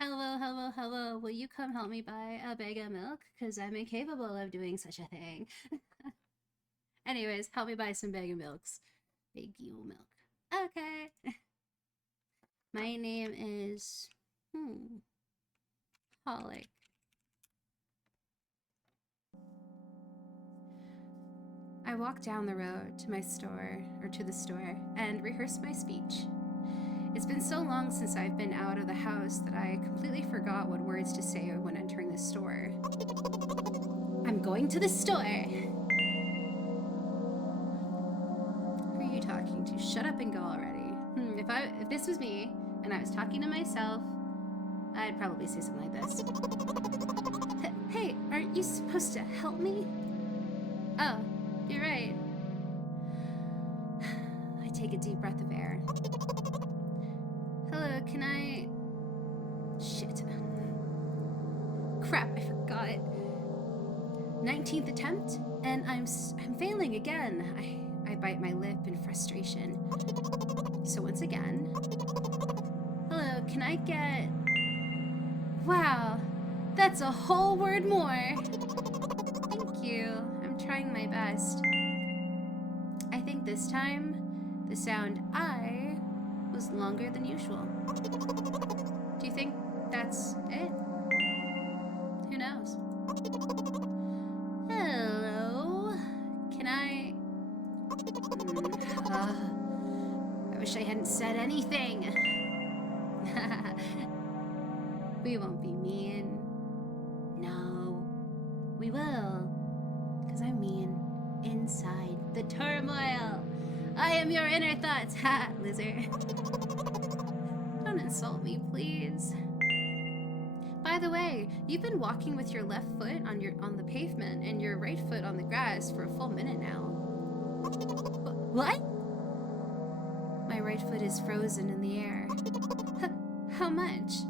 Hello, hello, hello. Will you come help me buy a bag of milk? Because I'm incapable of doing such a thing. Anyways, help me buy some bag of milks. Bag of milk. Okay. My name is... Holic. I walk down the road to my store, or to the store, and rehearse my speech. It's been so long since I've been out of the house that I completely forgot what words to say when entering the store. I'm going to the store! Who are you talking to? Shut up and go already. If this was me, and I was talking to myself, I'd probably say something like this. Hey, aren't you supposed to help me? Oh, you're right. I take a deep breath of air. Hello, can I... Shit. Crap, I forgot. 19th attempt, and I'm failing again. I bite my lip in frustration. So once again... Hello, can I get... Wow, that's a whole word more. Thank you. I'm trying my best. I think this time, the sound I was longer than usual. Do you think that's it? Who knows? Hello? Can I... I wish I hadn't said anything. We won't be mean. No, we will. Because I'm mean inside the turmoil. I am your inner thoughts. Ha, lizard. Don't insult me, please. By the way, you've been walking with your left foot on the pavement and your right foot on the grass for a full minute now. What? My right foot is frozen in the air. How much?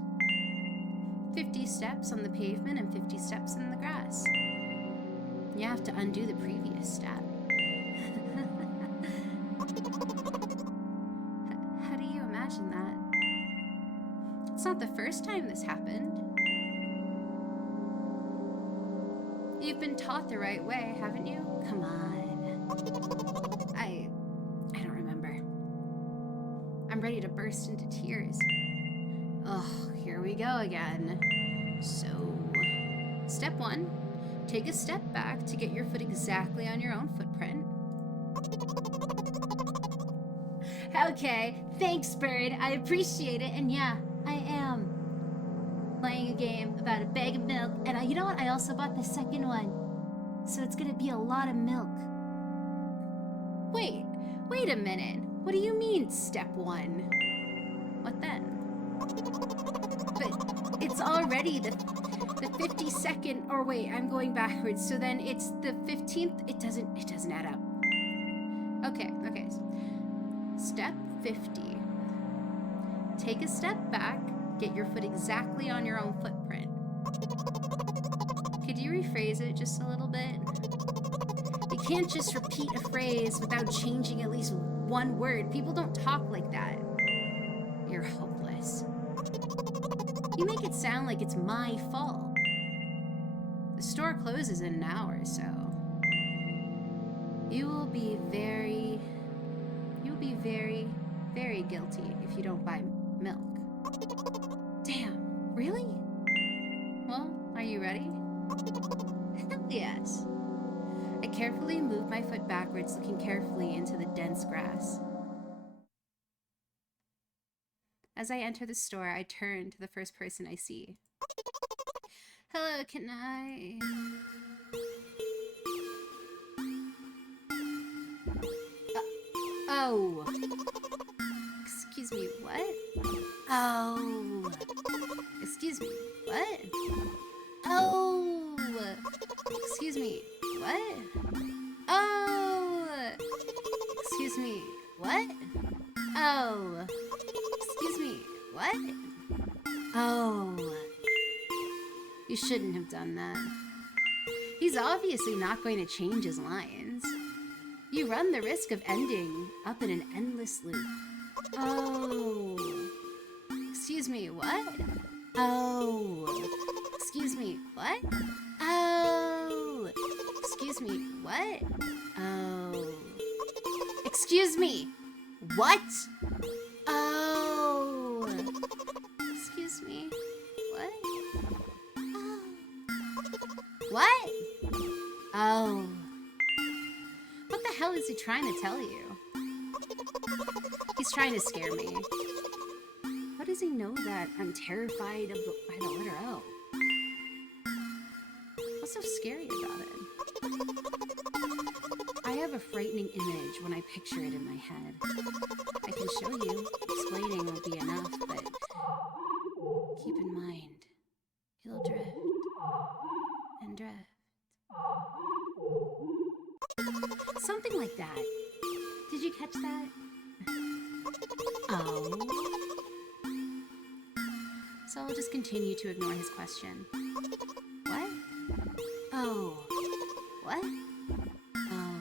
50 steps on the pavement and 50 steps in the grass. You have to undo the previous step. How do you imagine that? It's not the first time this happened. You've been taught the right way, haven't you? Come on. I don't remember. I'm ready to burst into tears. Oh, here we go again. So, step 1, take a step back to get your foot exactly on your own footprint. Okay, thanks, Bird. I appreciate it. And yeah, I am playing a game about a bag of milk. And you know what? I also bought the second one. So it's gonna be a lot of milk. Wait a minute. What do you mean, step 1? What then? But it's already the 52nd, or wait, I'm going backwards. So then it's the 15th. It doesn't add up. Okay. Step 50. Take a step back, get your foot exactly on your own footprint. Could you rephrase it just a little bit? You can't just repeat a phrase without changing at least one word. People don't talk like that. You're hopeless. You make it sound like it's my fault. The store closes in an hour, so you will be very, very guilty if you don't buy milk. Damn, really? Well, are you ready? Hell yes. I carefully move my foot backwards, looking carefully into the dense grass. As I enter the store, I turn to the first person I see. Hello, can I... Oh. Excuse me, what? Oh. Excuse me, what? Oh. Excuse me, what? Oh. Excuse me, what? Oh. Excuse me, what? Oh. You shouldn't have done that. He's obviously not going to change his lines. You run the risk of ending up in an endless loop. Oh. Excuse me, what? Oh. Excuse me, what? Oh. Excuse me, what? Oh. Excuse me, what? Oh. Excuse me, what? Oh. What? Oh. What the hell is he trying to tell you? He's trying to scare me. How does he know that I'm terrified by the letter O? What's so scary about it? I have a frightening image when I picture it in my head. I can show you. Explaining won't be enough, but keep in mind, he'll drift and drift. Something like that. Did you catch that? Oh. So I'll just continue to ignore his question. What? Oh. What? Oh.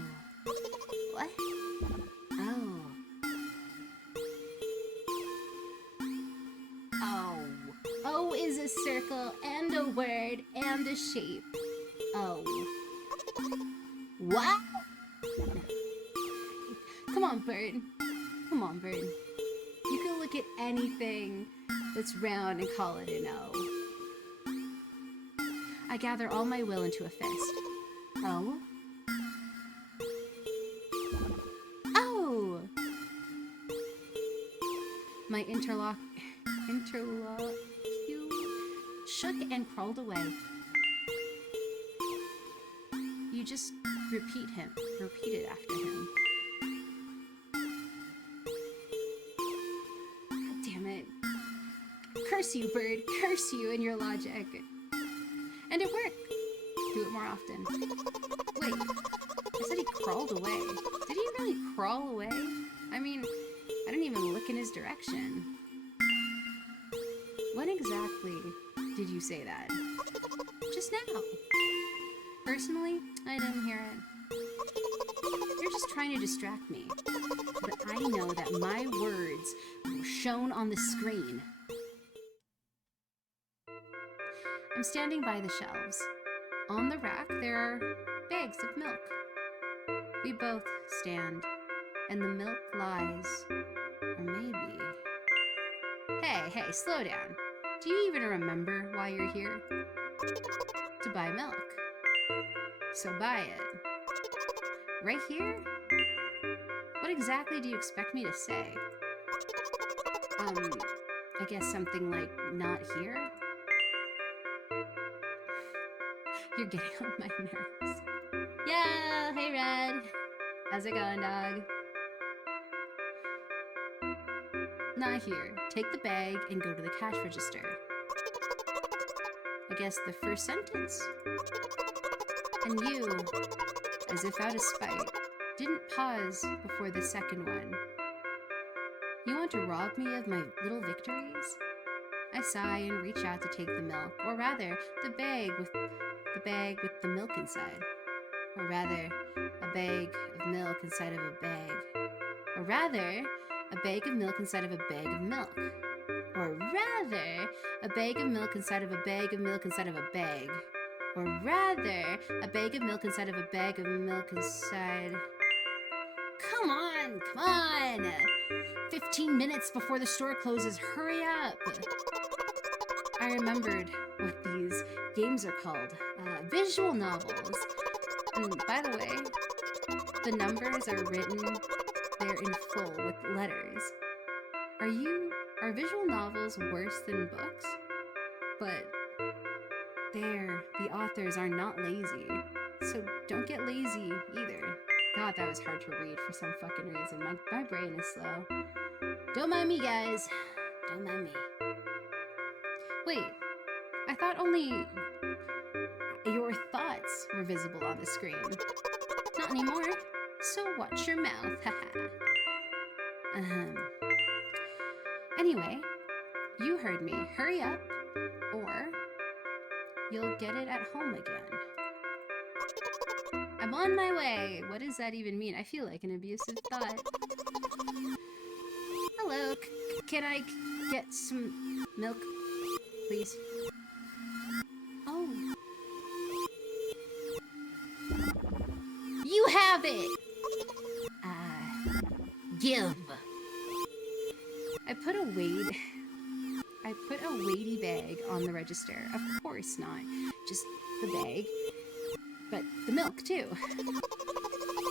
What? Oh. Oh. O is a circle and a word and a shape. Oh. What? Come on, bird. Come on, bird. You can look at anything that's round and call it an O. I gather all my will into a fist. Oh? Oh! My interlock shook and crawled away. You just repeat it after him. God damn it. Curse you, bird. Curse you and your logic. And it worked. Do it more often. Wait, I said he crawled away. Did he really crawl away? I mean, I didn't even look in his direction. When exactly did you say that? Just now. Personally, I didn't hear it. You're just trying to distract me. But I know that my words were shown on the screen. I'm standing by the shelves. On the rack, there are bags of milk. We both stand, and the milk lies. Or maybe... Hey, slow down. Do you even remember why you're here? To buy milk. So buy it. Right here? What exactly do you expect me to say? I guess something like, not here? You're getting on my nerves. Yeah, hey Red. How's it going, dog? Not here. Take the bag and go to the cash register. I guess the first sentence? And you, as if out of spite, didn't pause before the second one. You want to rob me of my little victories? I sigh and reach out to take the milk, or rather, the bag with the milk inside. Or rather, a bag of milk inside of a bag. Or rather, a bag of milk inside of a bag of milk. Or rather, a bag of milk inside of a bag of milk inside of a bag. Or rather, a bag of milk inside of a bag of milk inside... Come on! 15 minutes before the store closes, hurry up! I remembered what these games are called. Visual novels. And by the way, the numbers are written there in full with letters. Are visual novels worse than books? But the authors are not lazy. So don't get lazy either. God, that was hard to read for some fucking reason. My brain is slow. Don't mind me, guys. Don't mind me. Wait, I thought only your thoughts were visible on the screen. Not anymore. So watch your mouth, haha. Anyway, you heard me. Hurry up, or you'll get it at home again. I'm on my way. What does that even mean? I feel like an abusive thought. Hello, can I get some Milk, please. Oh. You have it! Give. I put a weighty bag on the register. Of course not. Just the bag. But the milk, too.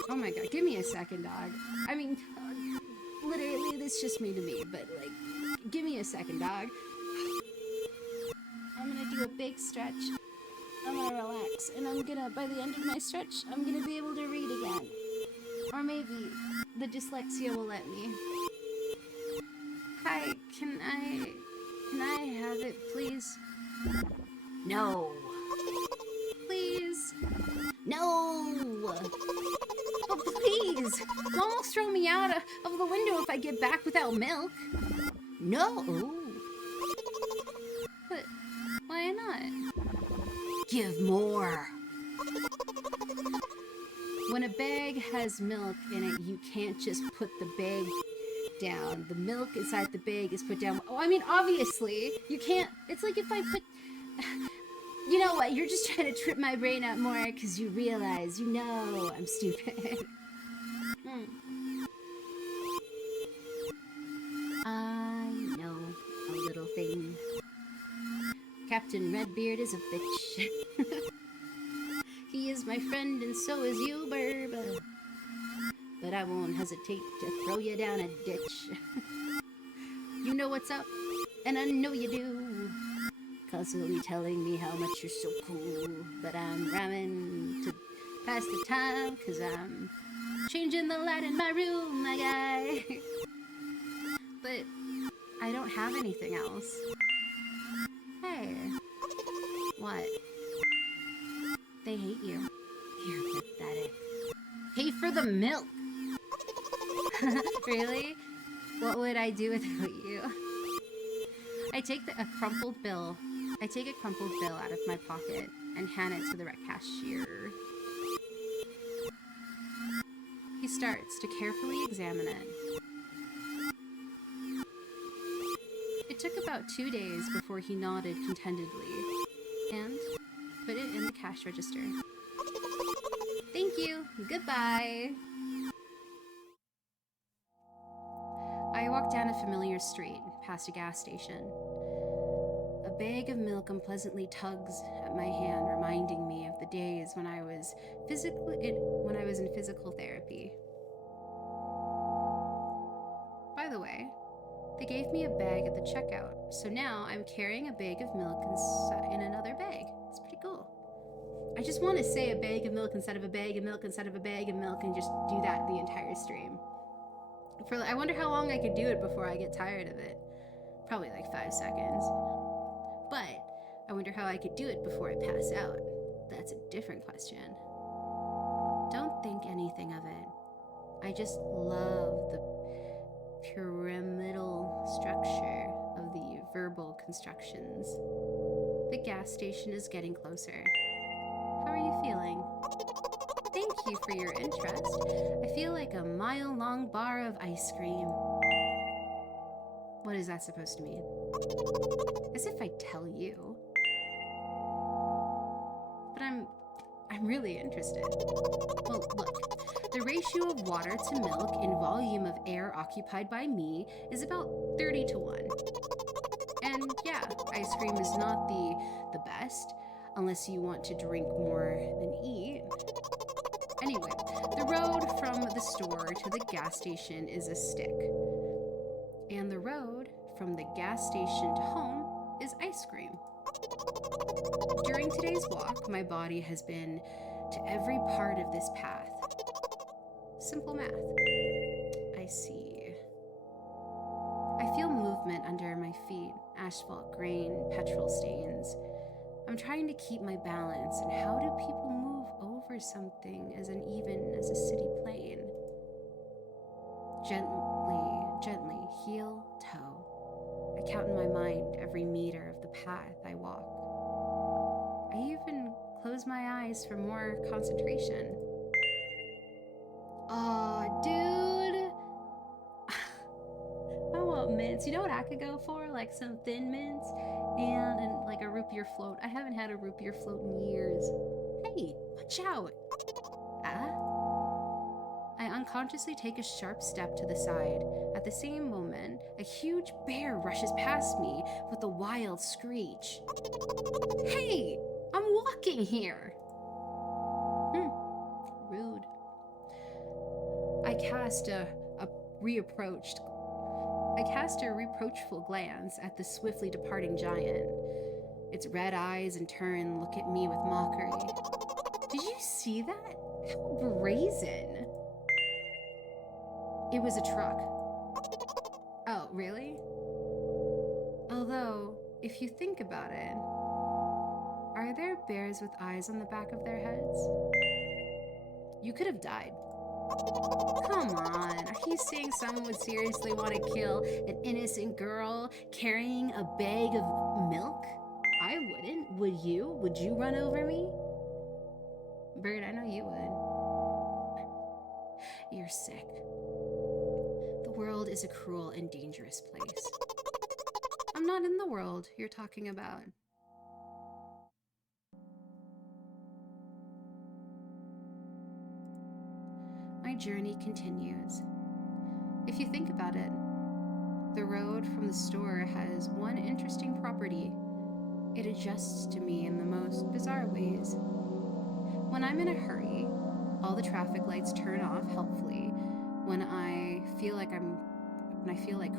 Oh my god, give me a second, dog. I mean, literally, this just me to me, but, like, give me a second, dog. I'm gonna do a big stretch. I'm gonna relax, and I'm gonna, by the end of my stretch, I'm gonna be able to read again. Or maybe the dyslexia will let me. Hi, can I have it, please? No. Please. No. Oh, please. Mom will throw me out of the window if I get back without milk. No. But why not? Give more. When a bag has milk in it, you can't just put the bag down. The milk inside the bag is put down. Oh, I mean, obviously, you can't. It's like if I put... You know what? You're just trying to trip my brain out more because you realize, you know, I'm stupid. I know a little thing. Captain Redbeard is a bitch. He is my friend and so is you, Burb. But I won't hesitate to throw you down a ditch. You know what's up, and I know you do. Constantly telling me how much you're so cool. But I'm ramming to pass the time, cause I'm changing the light in my room, my guy. But I don't have anything else. Hey. What? They hate you. You're pathetic. Pay for the milk! Really? What would I do without you? I take a crumpled bill out of my pocket and hand it to the cashier. He starts to carefully examine it. It took about 2 days before he nodded contentedly and put it in the cash register. Thank you. Goodbye. I walked down a familiar street, past a gas station. A bag of milk unpleasantly tugs at my hand, reminding me of the days when I was in physical therapy. By the way, they gave me a bag at the checkout, so now I'm carrying a bag of milk in another bag. It's pretty cool. I just want to say a bag of milk instead of a bag of milk instead of a bag of milk and just do that the entire stream. I wonder how long I could do it before I get tired of it. Probably like 5 seconds. But I wonder how I could do it before I pass out. That's a different question. Don't think anything of it. I just love the pyramidal structure of the verbal constructions. The gas station is getting closer. How are you feeling? Thank you for your interest. I feel like a mile-long bar of ice cream. What is that supposed to mean? As if I tell you. But I'm really interested. Well, look. The ratio of water to milk in volume of air occupied by me is about 30 to 1. And yeah, ice cream is not the best, unless you want to drink more than eat. Anyway, the road from the store to the gas station is a stick. And the road from the gas station to home is ice cream. During today's walk, my body has been to every part of this path. Simple math. I see. I feel movement under my feet, asphalt grain, petrol stains. I'm trying to keep my balance, and how do people move over something as uneven as a city plane? Gently, heel, toe. I count in my mind every meter of the path I walk. I even close my eyes for more concentration. Aw, dude. I want mints. You know what I could go for? Like some thin mints and like a root beer float. I haven't had a root beer float in years. Hey, watch out. I unconsciously take a sharp step to the side. At the same moment, a huge bear rushes past me with a wild screech. Hey, I'm walking here. Rude. I cast a reproachful glance at the swiftly departing giant. Its red eyes in turn look at me with mockery. Did you see that? How brazen. It was a truck. Oh, really? Although, if you think about it, are there bears with eyes on the back of their heads? You could have died. Come on, are you saying someone would seriously want to kill an innocent girl carrying a bag of milk? I wouldn't. Would you? Would you run over me? Bird, I know you would. You're sick. The world is a cruel and dangerous place. I'm not in the world you're talking about. My journey continues. If you think about it, the road from the store has one interesting property. It adjusts to me in the most bizarre ways. When I'm in a hurry, all the traffic lights turn off helpfully. When I feel like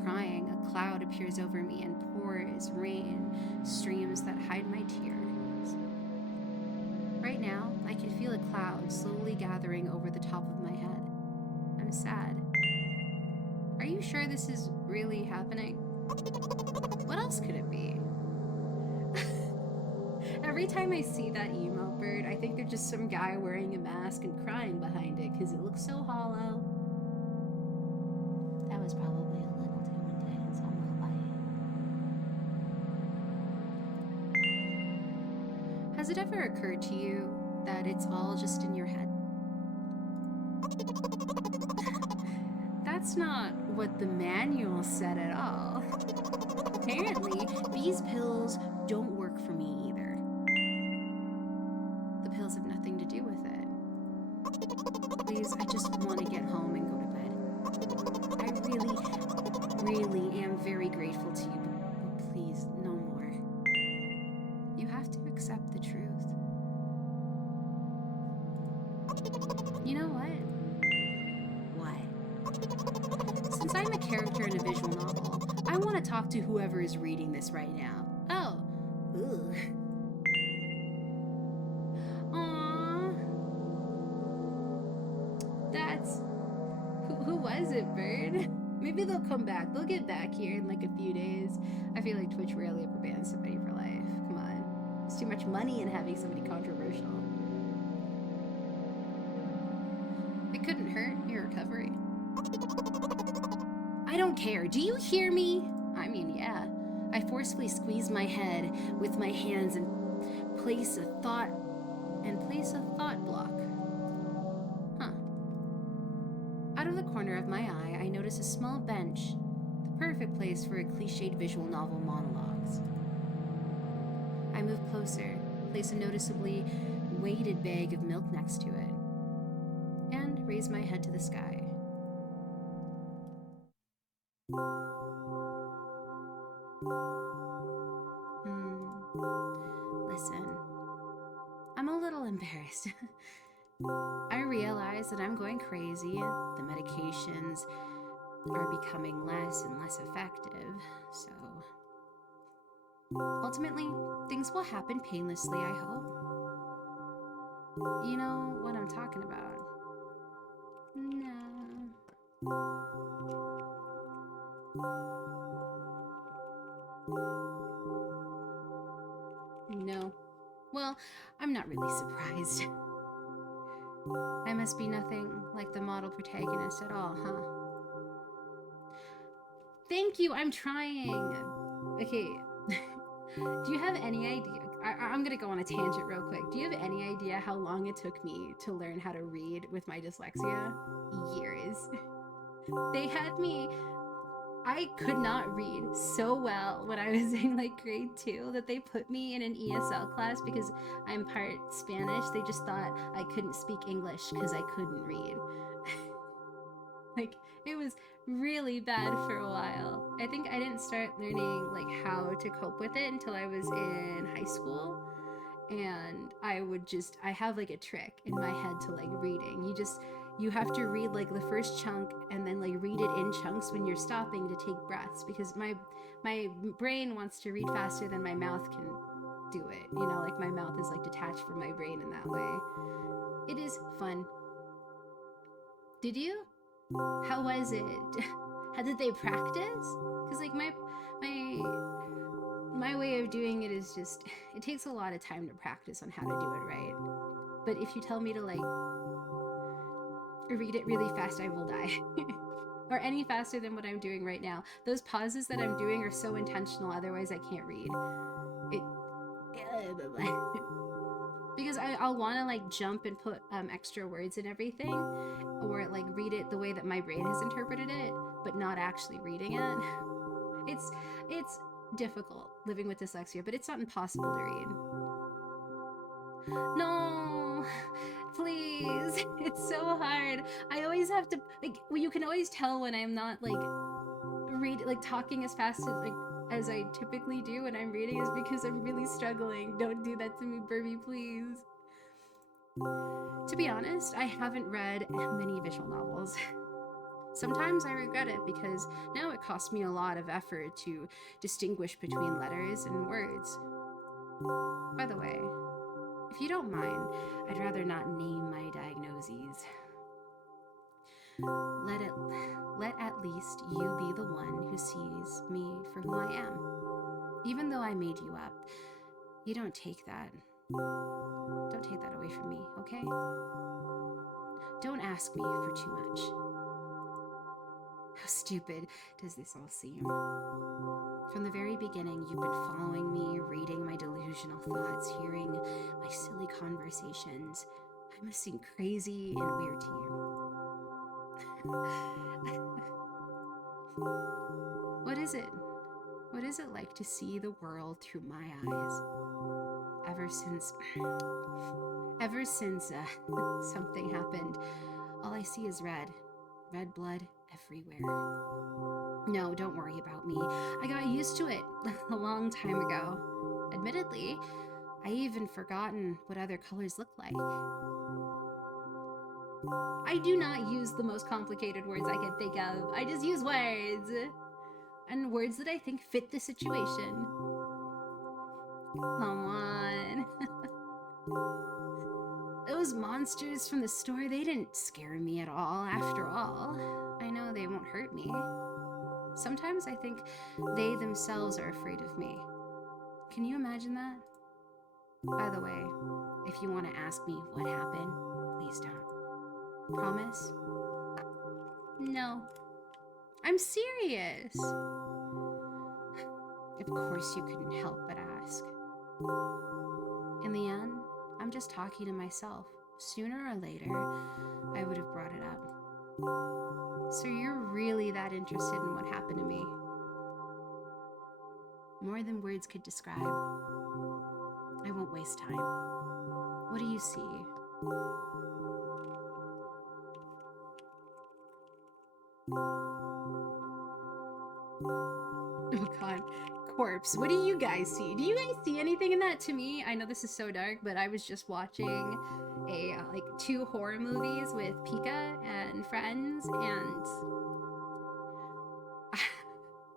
crying, a cloud appears over me and pours rain, streams that hide my tears. Right now, I can feel a cloud slowly gathering over the top of my head. I'm sad. Are you sure this is really happening? What else could it be? Every time I see that emo bird, I think there's just some guy wearing a mask and crying behind it because it looks so hollow. That was probably a little too intense, I'm not lying. Has it ever occurred to you that it's all just in your head? That's not what the manual said at all. Apparently, these pills don't work for me either. The pills have nothing to do with it. Please, I just want to get home and go to bed. I really am very grateful to you, but please, no more. You have to accept the truth. You know what? Since I'm a character in a visual novel, I want to talk to whoever is reading this right now. Oh. Ugh. Aww. That's... Who was it, Bird? Maybe they'll come back. They'll get back here in like a few days. I feel like Twitch rarely ever bans somebody for life. Come on. There's too much money in having somebody controversial. It couldn't hurt your recovery. I don't care. Do you hear me? I mean, yeah. I forcefully squeeze my head with my hands and place a thought block. Huh. Out of the corner of my eye, I notice a small bench, the perfect place for a cliched visual novel monologues. I move closer, place a noticeably weighted bag of milk next to it, and raise my head to the sky. Listen, I'm a little embarrassed. I realize that I'm going crazy. The medications are becoming less and less effective, so ultimately, things will happen painlessly, I hope. You know what I'm talking about. No. Well, I'm not really surprised. I must be nothing like the model protagonist at all, huh? Thank you, I'm trying. Okay. Do you have any idea? I'm gonna go on a tangent real quick. Do you have any idea how long it took me to learn how to read with my dyslexia? Years. They had me... I could not read so well when I was in like grade 2 that they put me in an ESL class because I'm part Spanish. They just thought I couldn't speak English because I couldn't read. Like, it was really bad for a while. I think I didn't start learning like how to cope with it until I was in high school. And I have like a trick in my head to like reading. You have to read like the first chunk and then like read it in chunks when you're stopping to take breaths, because my brain wants to read faster than my mouth can do it. You know, like my mouth is like detached from my brain in that way. It is fun. Did you? How was it? How did they practice? Because like my way of doing it is just, it takes a lot of time to practice on how to do it right. But if you tell me to like read it really fast, I will die. Or any faster than what I'm doing right now. Those pauses that I'm doing are so intentional, otherwise I can't read. It because I'll want to like jump and put extra words and everything, or like read it the way that my brain has interpreted it, but not actually reading it. It's difficult living with dyslexia, but it's not impossible to read. No, please. It's so hard. I always have to like. Well, you can always tell when I'm not like talking as fast as I typically do when I'm reading, is because I'm really struggling. Don't do that to me, Burby, please. To be honest, I haven't read many visual novels. Sometimes I regret it because now it costs me a lot of effort to distinguish between letters and words. By the way, if you don't mind, I'd rather not name my diagnoses. Let at least you be the one who sees me for who I am. Even though I made you up, you don't take that away from me, okay? Don't ask me for too much. How stupid does this all seem? From the very beginning, you've been following me, reading my delusional thoughts, hearing my silly conversations. I must seem crazy and weird to you. What is it? What is it like to see the world through my eyes? Ever since something happened, all I see is red blood everywhere. No, don't worry about me. I got used to it a long time ago. Admittedly, I even forgotten what other colors look like. I do not use the most complicated words I can think of. I just use words. And words that I think fit the situation. Come on. Those monsters from the store, they didn't scare me at all, after all. I know they won't hurt me. Sometimes I think they themselves are afraid of me. Can you imagine that? By the way, if you want to ask me what happened, please don't. Promise? No. I'm serious. Of course you couldn't help but ask. In the end, I'm just talking to myself. Sooner or later, I would have brought it up. So you're really that interested in what happened to me? More than words could describe. I won't waste time. What do you see? Oh god. Corpse. What do you guys see? Do you guys see anything in that? To me, I know this is so dark, but I was just watching like 2 horror movies with Pika and friends, and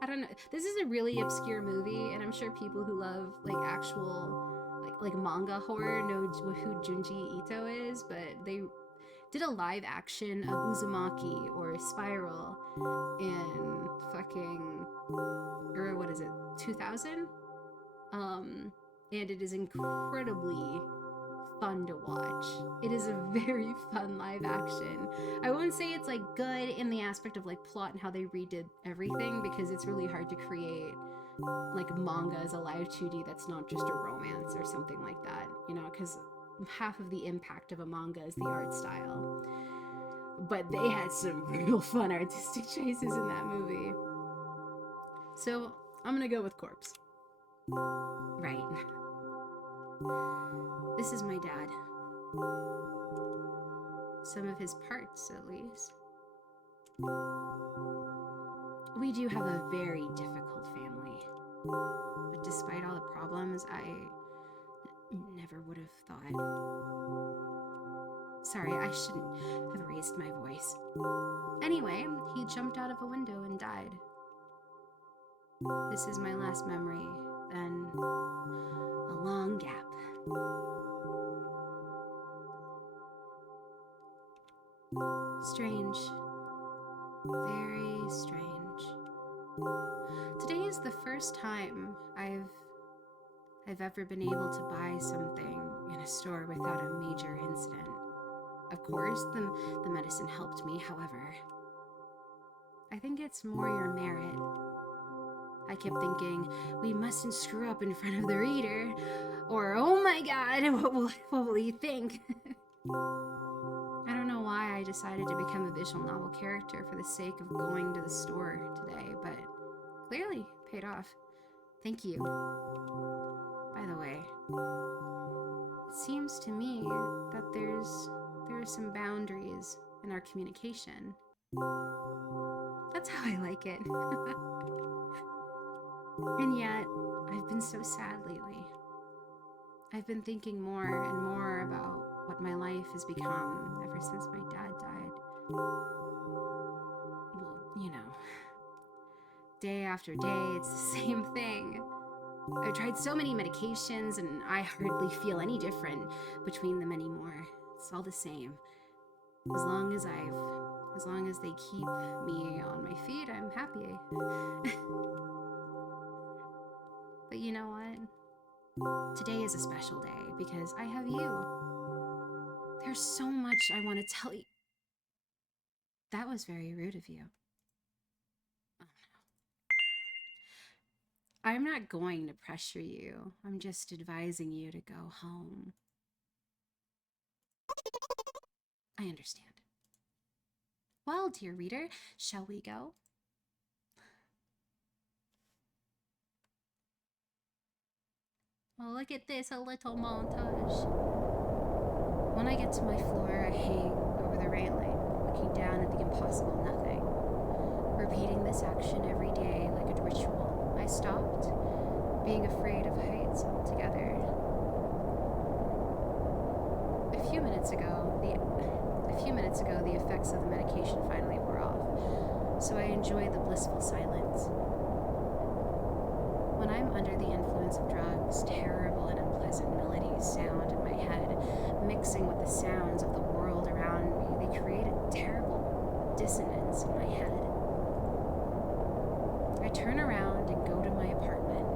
I don't know. This is a really obscure movie, and I'm sure people who love like actual like manga horror know who Junji Ito is, but they did a live action of Uzumaki or Spiral in fucking, or what is it, 2000? And it is incredibly fun to watch. It is a very fun live action. I won't say it's like good in the aspect of like plot and how they redid everything, because it's really hard to create like manga as a live 2D that's not just a romance or something like that, you know, because half of the impact of a manga is the art style. But they had some real fun artistic choices in that movie. So I'm gonna go with corpse. Right. This is my dad. Some of his parts, at least. We do have a very difficult family. But despite all the problems, I never would have thought. Sorry, I shouldn't have raised my voice. Anyway, he jumped out of a window and died. This is my last memory, then a long gap. Strange. Very strange. Today is the first time I've ever been able to buy something in a store without a major incident. Of course, the medicine helped me, however. I think it's more your merit. I kept thinking, we mustn't screw up in front of the reader, or oh my god, what will he think? I don't know why I decided to become a visual novel character for the sake of going to the store today, but clearly paid off. Thank you. By the way, it seems to me that there are some boundaries in our communication. That's how I like it. And yet, I've been so sad lately. I've been thinking more and more about what my life has become ever since my dad died. Well, you know, day after day, it's the same thing. I've tried so many medications and I hardly feel any different between them anymore. It's all the same. As long as they keep me on my feet, I'm happy. But you know what? Today is a special day because I have you. There's so much I want to tell you. That was very rude of you. Oh, no. I'm not going to pressure you. I'm just advising you to go home. I understand. Well, dear reader, shall we go? Well, look at this, a little montage. When I get to my floor, I hang over the railing, looking down at the impossible nothing. Repeating this action every day like a ritual, I stopped being afraid of heights altogether. A few minutes ago, the effects of the medication finally wore off, so I enjoyed the blissful silence. When I'm under the influence of drugs, terrible and unpleasant melodies sound in my head, mixing with the sounds of the world around me. They create a terrible dissonance in my head. I turn around and go to my apartment.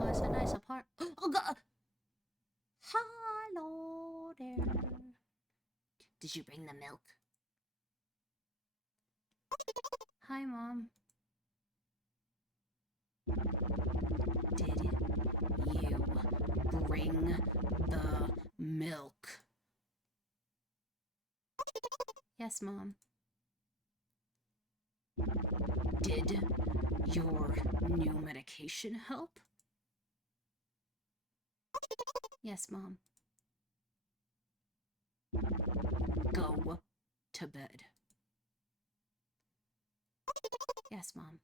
Oh, it's a nice apartment. Oh, God! Hello there. Did you bring the milk? Hi, Mom. Did you bring the milk? Yes, Mom. Did your new medication help? Yes, Mom. Go to bed. Yes, Mom.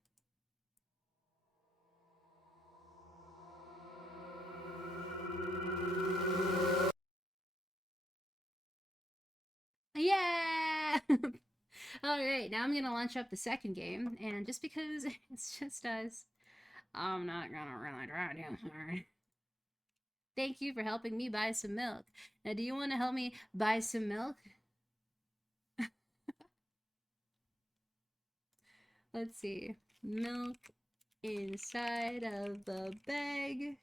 Yeah! Alright, now I'm gonna launch up the second game, and just because it's just us, I'm not gonna really try too hard. Thank you for helping me buy some milk. Now, do you want to help me buy some milk? Let's see. Milk inside of the bag.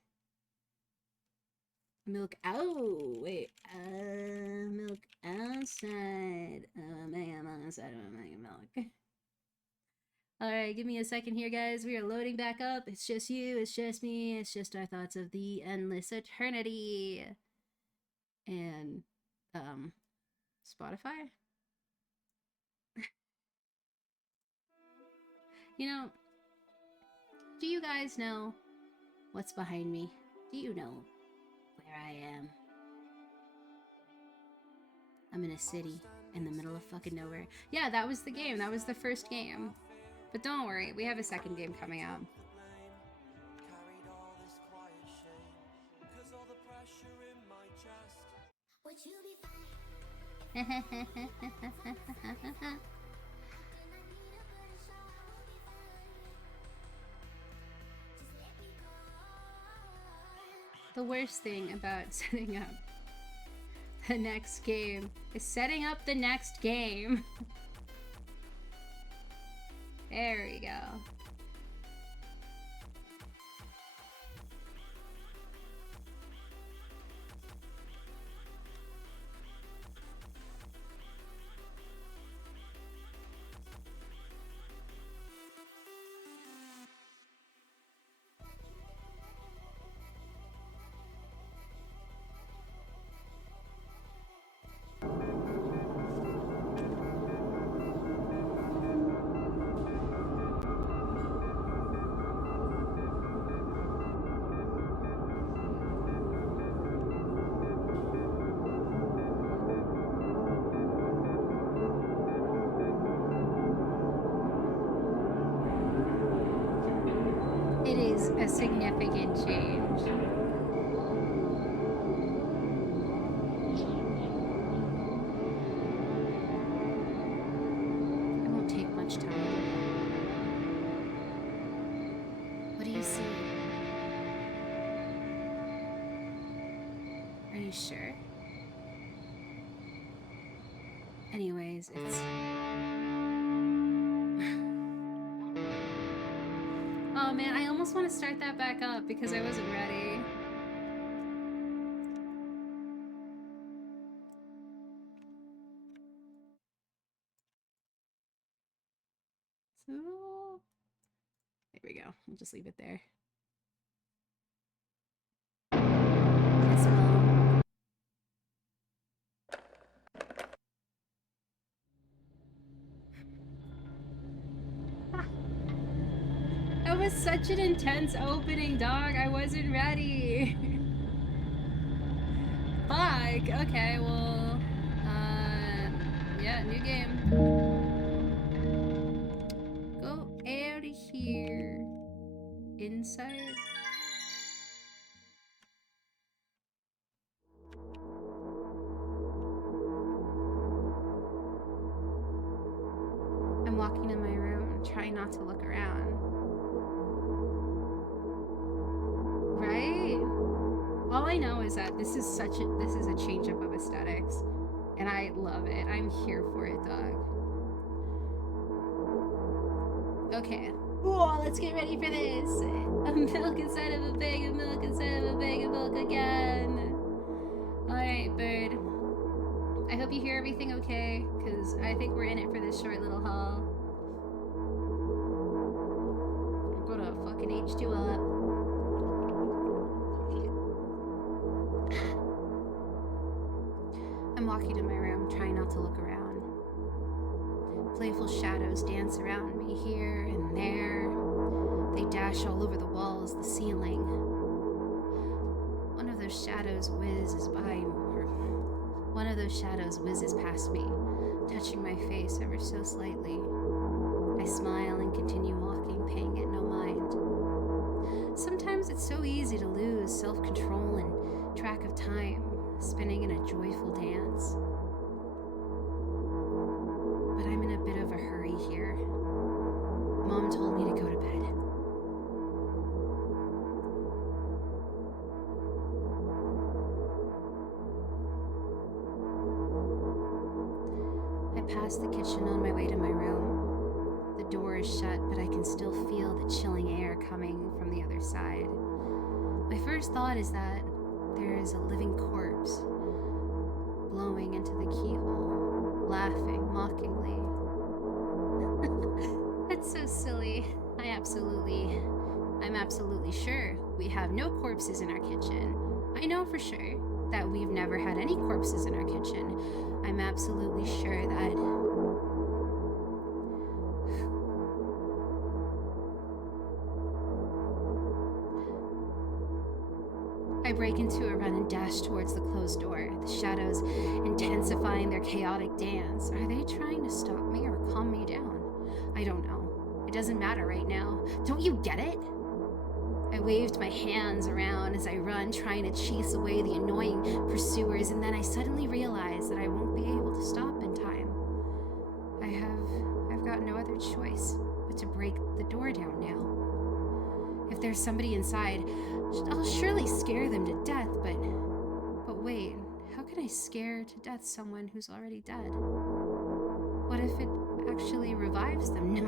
Milk. Oh, wait. Milk outside. Man, I'm outside of my milk. Alright, give me a second here, guys. We are loading back up. It's just you, it's just me, it's just our thoughts of the endless eternity. And, Spotify? You know, do you guys know what's behind me? Do you know where I am? I'm in a city in the middle of fucking nowhere. Yeah, that was the game. That was the first game. But don't worry, we have a second game coming out. The worst thing about setting up the next game is setting up the next game. There we go. It is a significant change. It won't take much time. What do you see? Are you sure? Anyways, it's... Oh man, I almost want to start that back up because I wasn't ready. So, there we go. We'll just leave it there. Yes, Mom. That was such an intense opening, dog. I wasn't ready. Fuck. Okay, well, yeah, new game. Go out of here. Inside. I'm walking in my room, trying not to look around. Right? All I know is that this is a change up of aesthetics, and I love it. I'm here for it, dog. Okay. Whoa, let's get ready for this. A milk inside of a bag of milk inside of a bag of milk again. Alright, bird. I hope you hear everything okay, because I think we're in it for this short little haul. I'm gonna fucking H2 up. I'm walking in my room, trying not to look around. Playful shadows dance around me here and there. They dash all over the walls, the ceiling. One of those shadows whizzes past me, touching my face ever so slightly. I smile and continue walking, paying it no mind. Sometimes it's so easy to lose self-control and track of time, spinning in a joyful dance. But I'm in a bit of a hurry here. Mom told me to go to bed. I pass the kitchen on my way to my room. The door is shut, but I can still feel the chilling air coming from the other side. My first thought is that there is a living corpse blowing into the keyhole, laughing mockingly. That's so silly. I'm absolutely sure we have no corpses in our kitchen. I know for sure that we've never had any corpses in our kitchen. I'm absolutely sure that... I break into a run and dash towards the closed door, the shadows intensifying their chaotic dance. Are they trying to stop me or calm me down? I don't know. It doesn't matter right now. Don't you get it? I waved my hands around as I run, trying to chase away the annoying pursuers, and then I suddenly realized that I won't be able to stop in time. I've got no other choice but to break the door down now. If there's somebody inside, I'll surely scare them to death, but wait, how can I scare to death someone who's already dead? What if it actually revives them? No,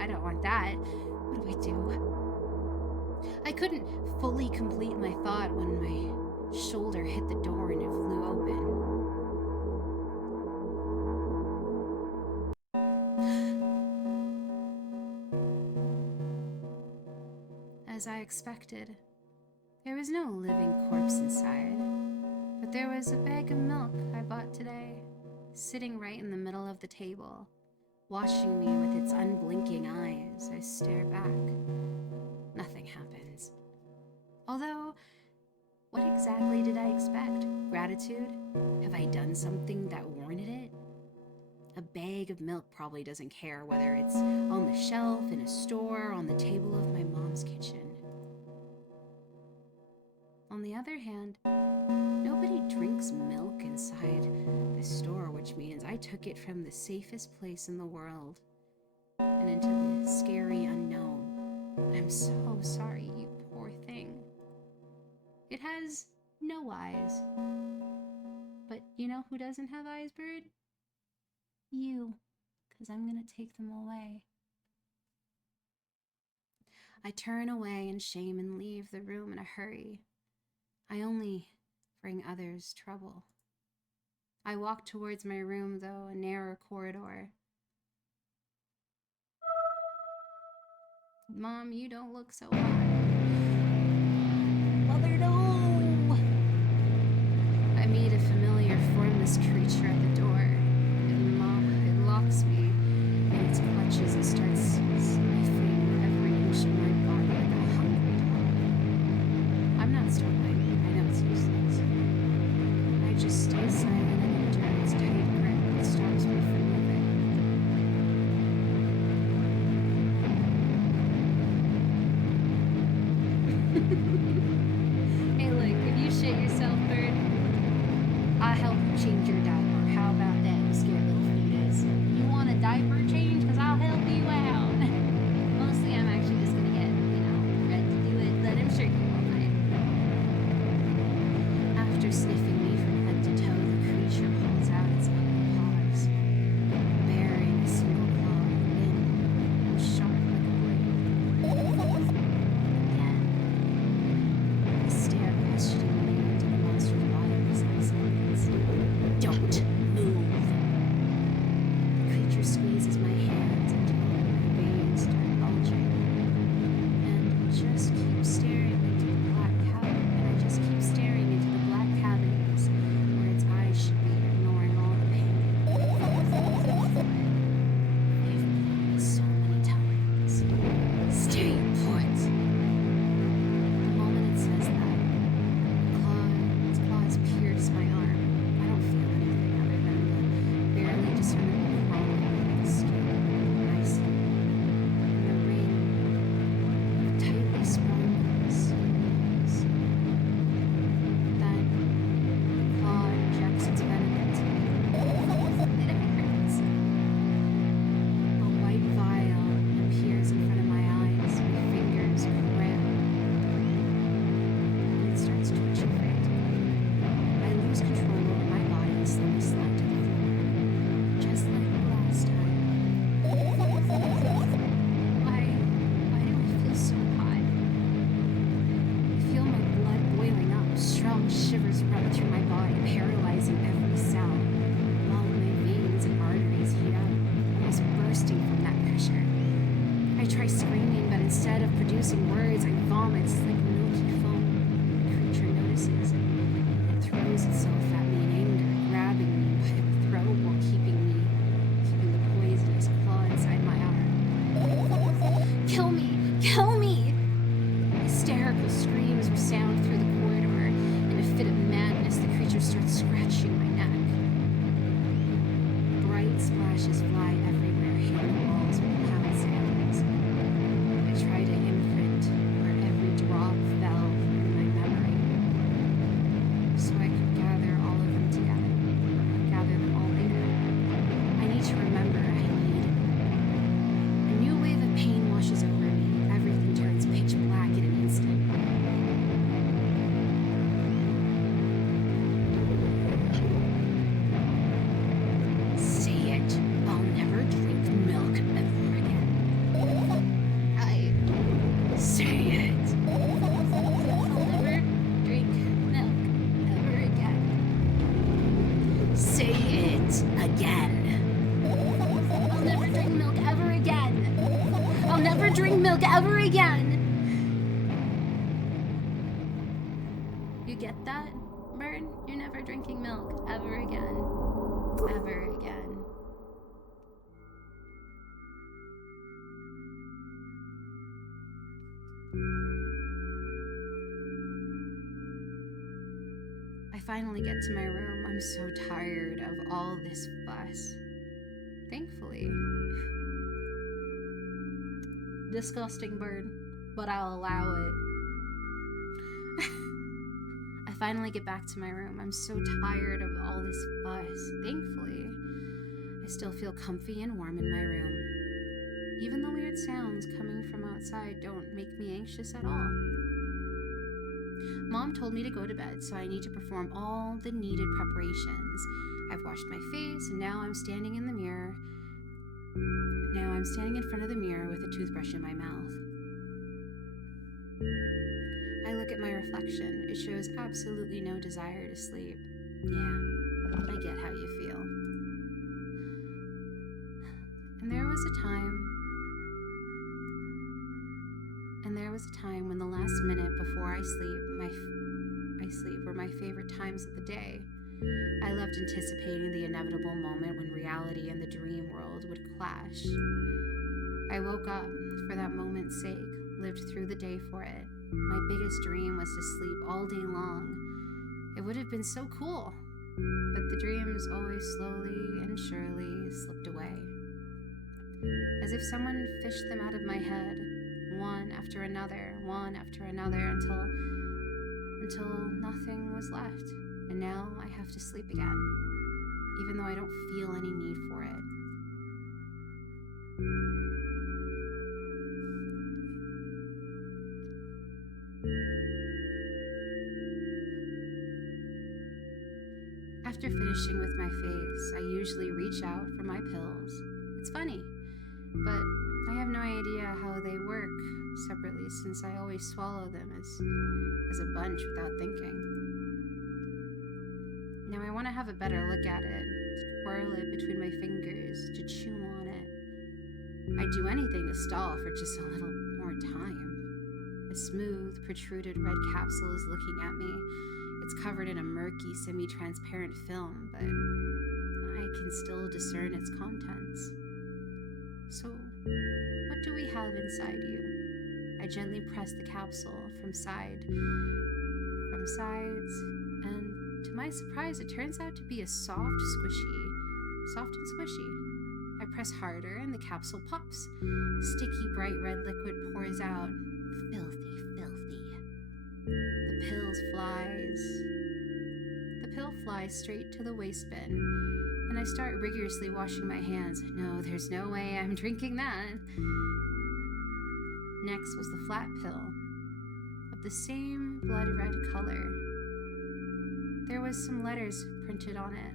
I don't want that. What do I do? I couldn't fully complete my thought when my shoulder hit the door and it flew open. As I expected, there was no living corpse inside, but there was a bag of milk I bought today, sitting right in the middle of the table, watching me with its unblinking eyes. I stare back. Nothing happens. Although, what exactly did I expect? Gratitude? Have I done something that warranted it? A bag of milk probably doesn't care whether it's on the shelf, in a store, or on the table of my mom's kitchen. On the other hand, nobody drinks milk inside the store, which means I took it from the safest place in the world and into the scary unknown. I'm so sorry, you poor thing. It has no eyes. But you know who doesn't have eyes, Bird? You, because I'm gonna take them away. I turn away in shame and leave the room in a hurry. I only bring others trouble. I walk towards my room, though, a narrow corridor. Mom, you don't look so hot. Mother, no! I meet a familiar formless creature at the door. It locks me in its clutches and starts sniffing every inch of my body like a hungry dog. I'm not struggling. I know it's useless. I just stay silent and endure its tight grip that stops me from moving. Hey, look, if you shit yourself, Bird, I'll help you change your diaper. How about that, you scared little fetus? You want a diaper change? Because I'll help you out. Mostly, I'm actually just going to get, Red to do it, but I'm sure you won't mind. After sniffing me from head to toe, the creature pulls out its ugly paws, bearing a single claw, thin and sharp like a blade. Again, I stare questioningly into the monster's body as I silence. Don't move! The creature squeezes my hands until my veins start bulging, and just keep staring into the black cavity. And I just keep staring into the black cavities where its eyes should be, ignoring all the pain. I've so many times. Stay put. The moment it says that, its claws pierce my arm. I don't feel anything other than the barely discernible crawling of the skin, icy, and the ring of tightly sprung seals. Then, the claw injects its venom into me. It hurts. A white vial appears in front of my eyes, my fingers cramp, and it starts twitching frantically. I lose control over my body and slowly slide to the floor, just like the last time. Why do I feel so hot? I feel my blood boiling up. Strong shivers run through my body, paralyzing every cell, while my veins and arteries heat up, almost bursting from that pressure. I try screaming, but instead of producing words, I vomit like milky foam. The creature notices and throws itself at me in anger, grabbing me by the throat while keeping the poisonous claw inside my arm. Kill me! Kill me! Hysterical screams resound through the corridor. never drink milk ever again. You get that, bird? You're never drinking milk ever again. Ever again. I finally get to my room. I'm so tired of all this fuss. Thankfully. Disgusting bird, but I'll allow it. I finally get back to my room. I'm so tired of all this fuss. Thankfully, I still feel comfy and warm in my room. Even the weird sounds coming from outside don't make me anxious at all. Mom told me to go to bed, so I need to perform all the needed preparations. I've washed my face, and now I'm standing in the mirror. Now I'm standing in front of the mirror with a toothbrush in my mouth. I look at my reflection. It shows absolutely no desire to sleep. Yeah, I get how you feel. And there was a time when the last minute before I sleep were my favorite times of the day. I loved anticipating the inevitable moment when reality and the dream world would clash. I woke up for that moment's sake, lived through the day for it. My biggest dream was to sleep all day long. It would have been so cool, but the dreams always slowly and surely slipped away. As if someone fished them out of my head, one after another, until nothing was left. And now I have to sleep again, even though I don't feel any need for it. After finishing with my face, I usually reach out for my pills. It's funny, but I have no idea how they work separately since I always swallow them as a bunch without thinking. Now I want to have a better look at it, to twirl it between my fingers, to chew on it. I'd do anything to stall for just a little more time. A smooth, protruded red capsule is looking at me. It's covered in a murky, semi-transparent film, but I can still discern its contents. So, what do we have inside you? I gently press the capsule from sides, and to my surprise, it turns out to be a soft and squishy. I press harder and the capsule pops. Sticky, bright red liquid pours out. Filthy. The pill flies straight to the waste bin, and I start rigorously washing my hands. No, there's no way I'm drinking that. Next was the flat pill, of the same blood red color. There was some letters printed on it.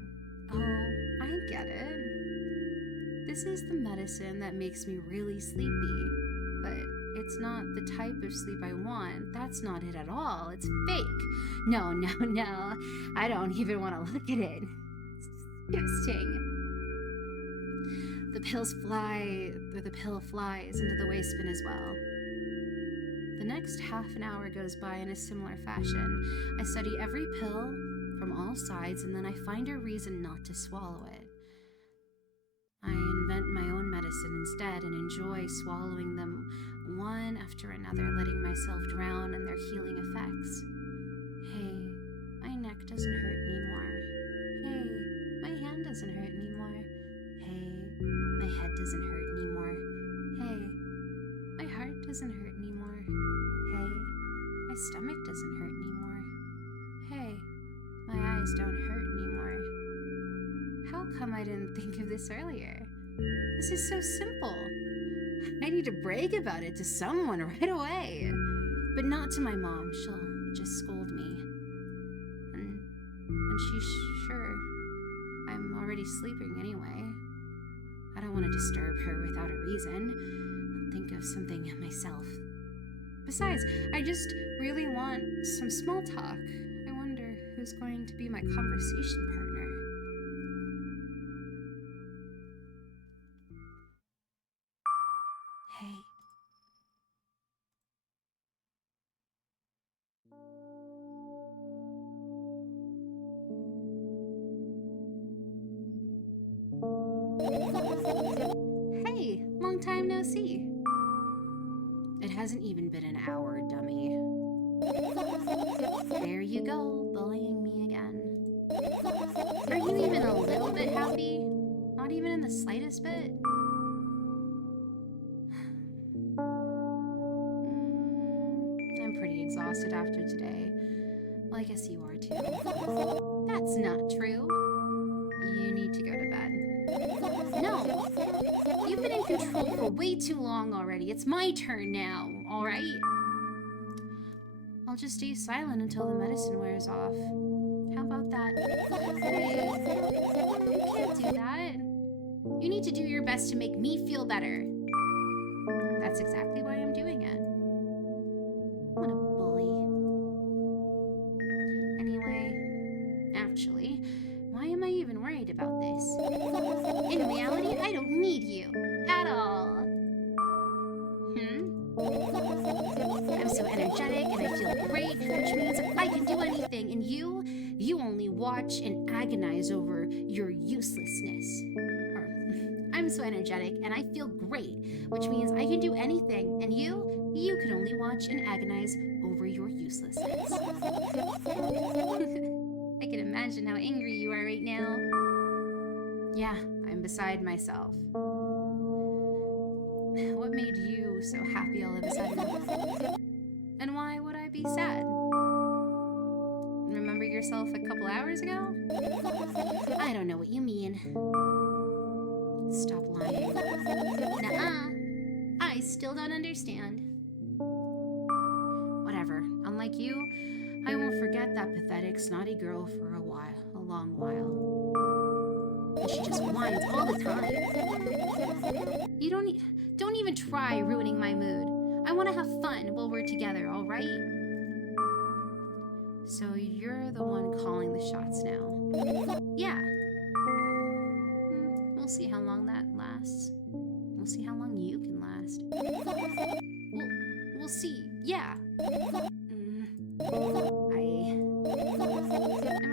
Oh, I get it. This is the medicine that makes me really sleepy, but it's not the type of sleep I want. That's not it at all. It's fake. No. I don't even want to look at it. It's disgusting. The pill flies into the waste bin as well. The next half an hour goes by in a similar fashion. I study every pill from all sides, and then I find a reason not to swallow it. I invent my own medicine instead and enjoy swallowing them one after another, letting myself drown in their healing effects. Hey, my neck doesn't hurt anymore. Hey, my hand doesn't hurt anymore. Hey, my head doesn't hurt anymore. Hey, my heart doesn't hurt anymore. Hey, my stomach doesn't hurt anymore. Hey, my eyes don't hurt anymore. How come I didn't think of this earlier? This is so simple. I need to brag about it to someone right away. But not to my mom. She'll just scold me. And she's sure I'm already sleeping anyway. I don't want to disturb her without a reason. I'll think of something myself. Besides, I just really want some small talk. I wonder who's going to be my conversation partner. Hey, Long time no see. It hasn't even been an hour, dummy. There you go, bullying me again. Are you even a little bit happy? Not even in the slightest bit? I'm pretty exhausted after today. Well, I guess you are too. That's not true. You need to go to bed. No! You've been in control for way too long already. It's my turn now, alright? I'll just stay silent until the medicine wears off. How about that? Wait, you can't do that. You need to do your best to make me feel better. That's exactly why I'm doing it. What a bully. Anyway, actually, why am I even worried about this? In reality, I don't need you at all. I'm so energetic and I feel great, which means I can do anything, and you only watch and agonize over your uselessness. I'm so energetic and I feel great, which means I can do anything, and you can only watch and agonize over your uselessness. I can imagine how angry you are right now. Yeah, I'm beside myself. What made you so happy all of a sudden? And why would I be sad? Remember yourself a couple hours ago? I don't know what you mean. Stop lying. Nuh-uh. I still don't understand. Whatever. Unlike you, I won't forget that pathetic, snotty girl for a long while. And she just whines all the time. You don't even try ruining my mood. I want to have fun while we're together, all right? So you're the one calling the shots now. Yeah. We'll see how long that lasts. We'll see how long you can last. We'll see. Yeah. Am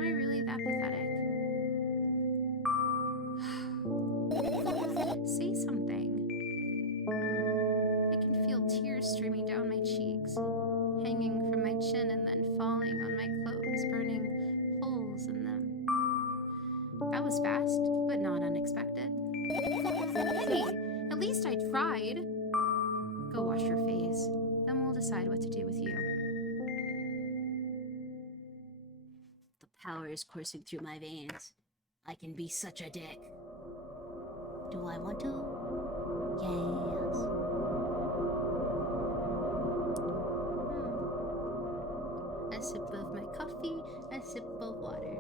I really that pathetic? Say something. I can feel tears streaming down my cheeks, hanging from my chin and then falling on my clothes, burning holes in them. That was fast, but not unexpected. Hey, at least I tried. Go wash your face, then we'll decide what to do with you. The power is coursing through my veins. I can be such a dick. Do I want to? Yes. A sip of my coffee, a sip of water.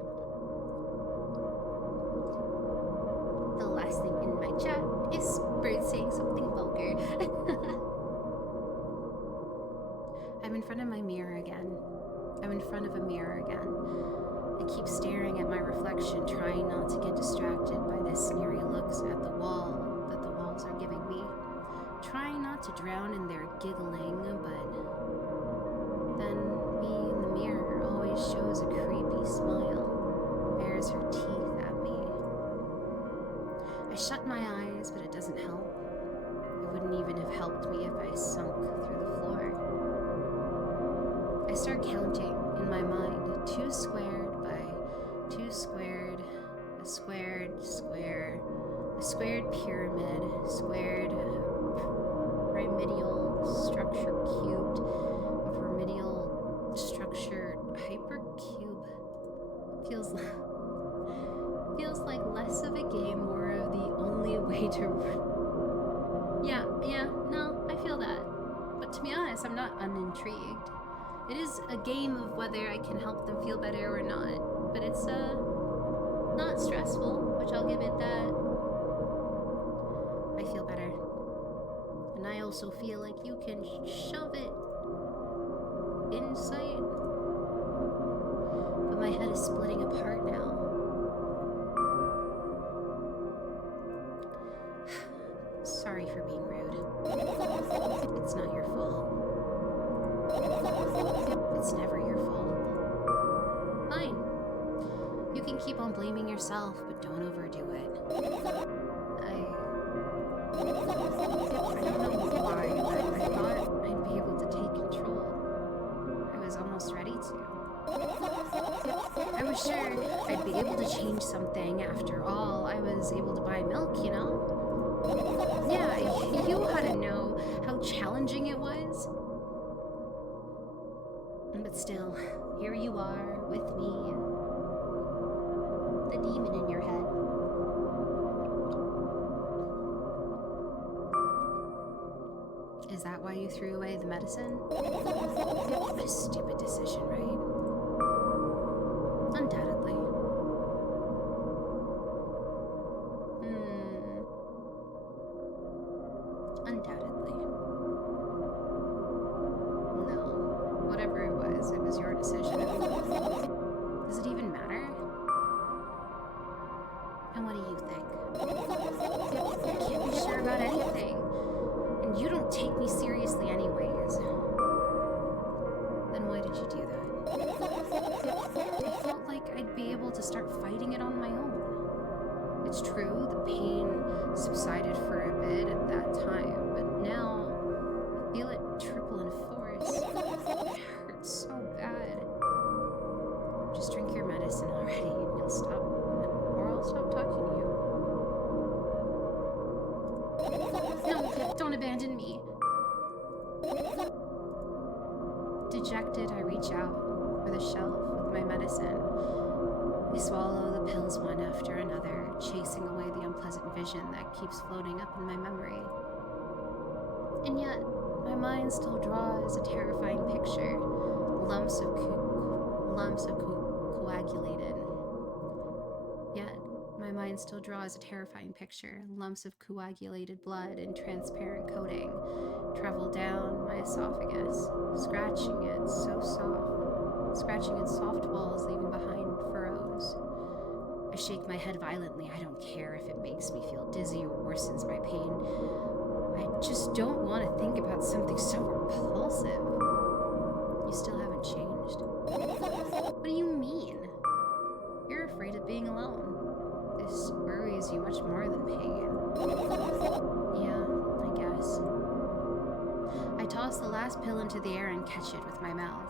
The last thing in my chat is Bird saying something vulgar. I'm in front of my mirror again. I'm in front of a mirror again. I keep staring at my reflection, trying not to get distracted by the sneery looks at the wall that the walls are giving me. Trying not to drown in their giggling, but then me in the mirror always shows a creepy smile, bares her teeth at me. I shut my eyes, but it doesn't help. It wouldn't even have helped me if I sunk through the floor. I start counting in my mind, 2 squared by 2 squared, a squared square, a squared pyramid, squared pyramidal structure cubed, pyramidal structure hypercube. Feels like less of a game, more of the only way to... Yeah, no, I feel that. But to be honest, I'm not unintrigued. It is a game of whether I can help them feel better or not. But it's, not stressful, which I'll give it that. I feel better. And I also feel like you can shove it in sight. But my head is splitting apart now. Sorry for being rude. It's not your fault. It's never your fault. Fine. You can keep on blaming yourself, but don't overdo it. sure, I'd be able to change something. After all, I was able to buy milk, you know? Yeah, you ought to know how challenging it was. But still, here you are with me. The demon in your head. Is that why you threw away the medicine? What a stupid decision, right? Undoubtedly. Undoubtedly. No. Whatever it was your decision. Does it even matter? And what do you think? I can't be sure about anything. And you don't take me seriously anyways. Then why did you do that? I felt like I'd be able to start fighting it on my own. It's true, the pain subsided for a bit at that time, but now I feel it triple in force. It hurts so bad. Just drink your medicine already and you'll stop, or I'll stop talking to you. No, don't abandon me. Dejected, I reach out for the shelf with my medicine. I swallow the pills one after another, chasing away the unpleasant vision that keeps floating up in my memory. And yet, my mind still draws a terrifying picture. Lumps of coagulated. Yet, my mind still draws a terrifying picture. Lumps of coagulated blood and transparent coating travel down my esophagus, scratching its soft walls, leaving behind furrows. I shake my head violently. I don't care if it makes me feel dizzy or worsens my pain. I just don't want to think about something so repulsive. You still haven't changed. What do you mean? You're afraid of being alone. This worries you much more than pain. Yeah, I guess. I toss the last pill into the air and catch it with my mouth.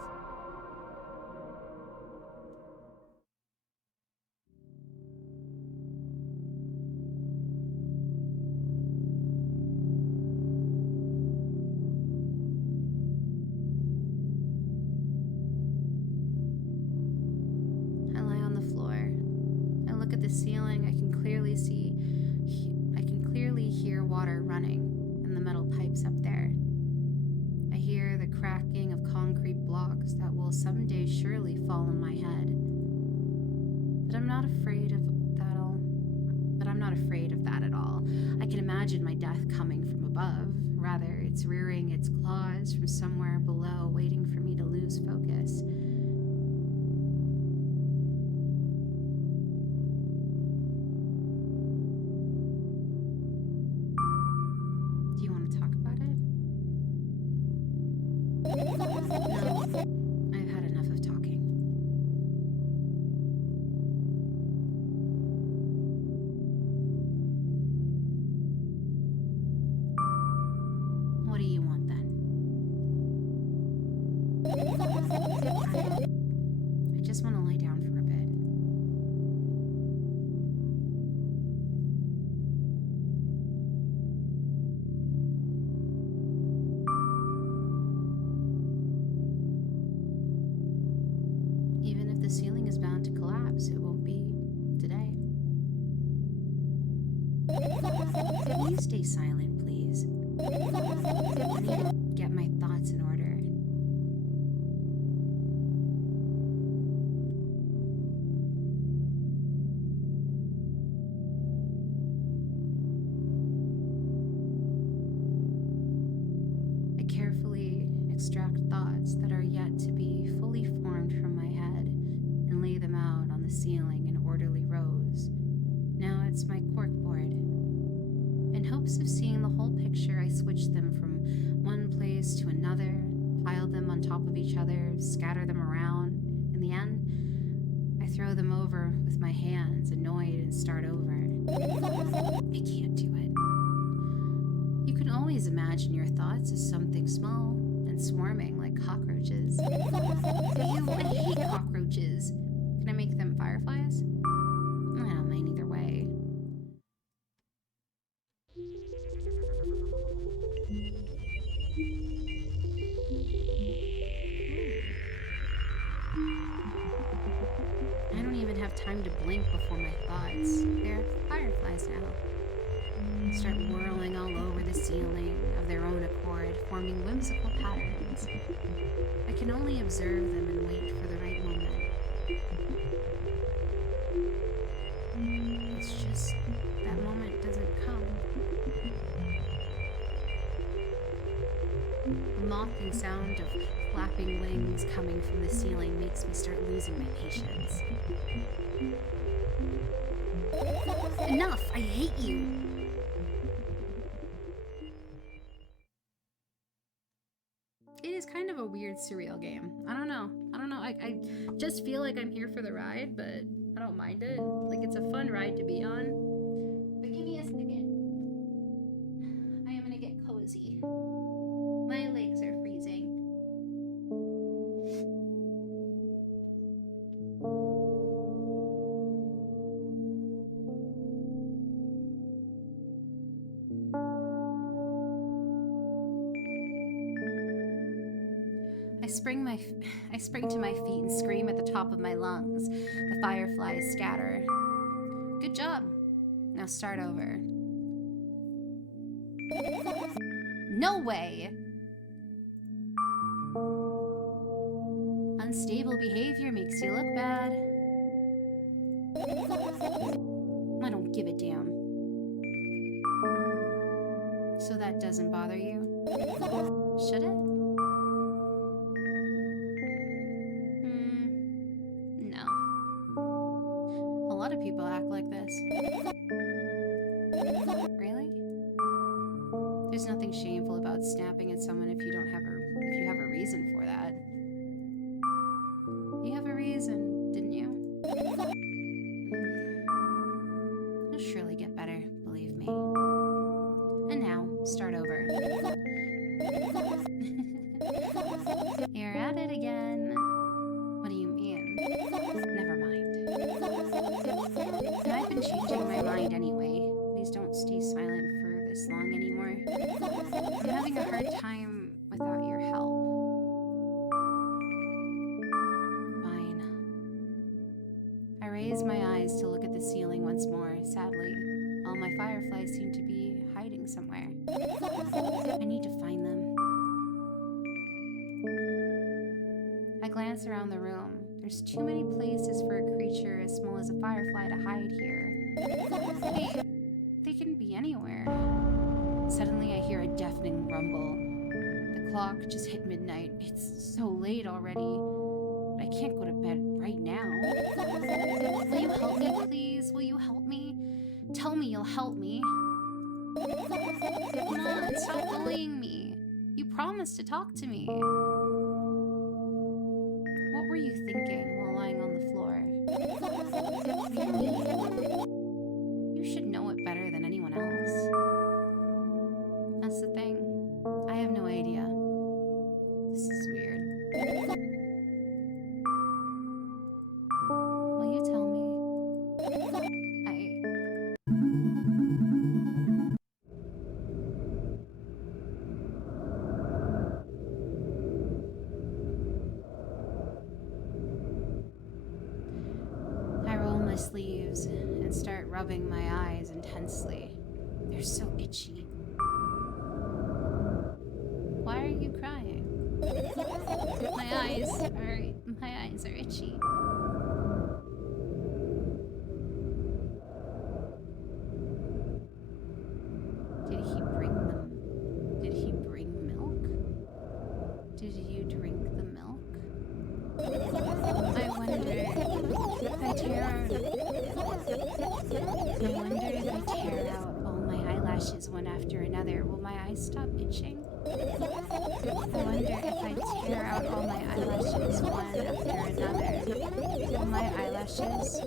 I lie on the floor. I look at the ceiling. I can clearly hear water running in the metal pipes up there. I hear the cracking of concrete blocks that will someday surely fall on my head. But I'm not afraid of that at all. I can imagine my death coming from above. Rather, it's rearing its claws from somewhere below, waiting for me to lose focus. Do you want to talk about it? No, I've had enough of talking. What do you want then? I just want to lie down for a bit. Even if the ceiling is bound to collapse, it won't be today. Can you stay silent, please? I need to get my thoughts in order. I carefully extract thoughts that are yet to be fully formed from my head and lay them out on the ceiling in orderly rows. Now it's my corkboard. In hopes of seeing the whole picture, I switch them from one place to another, pile them on top of each other, scatter them around. In the end, I throw them over with my hands, annoyed, and start over. I can't do it. You can always imagine your thoughts as something small and swarming like cockroaches. Ew, I hate cockroaches. Can I make them fireflies? I don't mind either way. I don't even have time to blink before my thoughts. They're fireflies now. Start whirling all over the ceiling of their own accord, forming whimsical patterns. I can only observe them and wait for the right moment. It's just that moment doesn't come. The mocking sound of flapping wings coming from the ceiling makes me start losing my patience. Enough! I hate you! It is kind of a weird, surreal game. I don't know. I just feel like I'm here for the ride, but I don't mind it. Like, it's a fun ride to be on. But give me a second. I am gonna get cozy. My legs are freezing. I spring to my feet and scream at the top of my lungs. The fireflies scatter. Good job. Now start over. No way! Unstable behavior makes you look bad. I don't give a damn. So that doesn't bother you? Should it? No. A lot of people act like this. Really? There's nothing shameful about snapping at someone if you have a reason for that. You have a reason, didn't you? You'll surely get better, believe me. And now, start over. You're at it again. What do you mean? Never mind. And I've been changing my mind anyway. Please don't stay silent for this long anymore. I'm having a hard time without your help. Fine. I raise my eyes to look at the ceiling once more. Sadly, all my fireflies seem to be hiding somewhere. I need to find them. I glance around the room. There's too many places for a creature as small as a firefly to hide here. They can be anywhere. Suddenly I hear a deafening rumble. The clock just hit midnight. It's so late already. But I can't go to bed right now. Will you help me, please? Will you help me? Tell me you'll help me. Come on, stop bullying me. You promised to talk to me. What were you thinking while lying on the floor? What do you mean? You should know it better than anyone else. That's the thing. I have no idea. This is weird. Will you tell me? I roll my sleeves and start rubbing my eyes intensely. They're so itchy. Why are you crying? My eyes are itchy. Did he bring milk? Did you drink the milk? I wonder if I tear out all my eyelashes one after another, will my eyes stop itching? I wonder if I tear out all my eyelashes one after another, will my eyelashes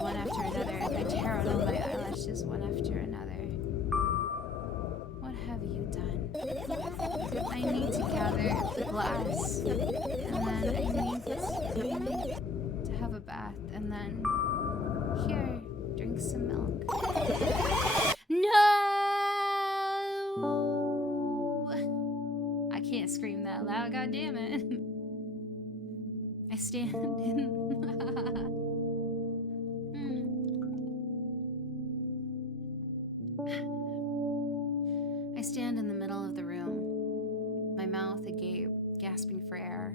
one after another, if I tear out all my eyelashes one after another. What have you done? I need to gather the glass, and then I need have a bath, and then here, drink some milk. No! I can't scream that loud, god damn it. I stand in I stand in the middle of the room, my mouth agape, gasping for air.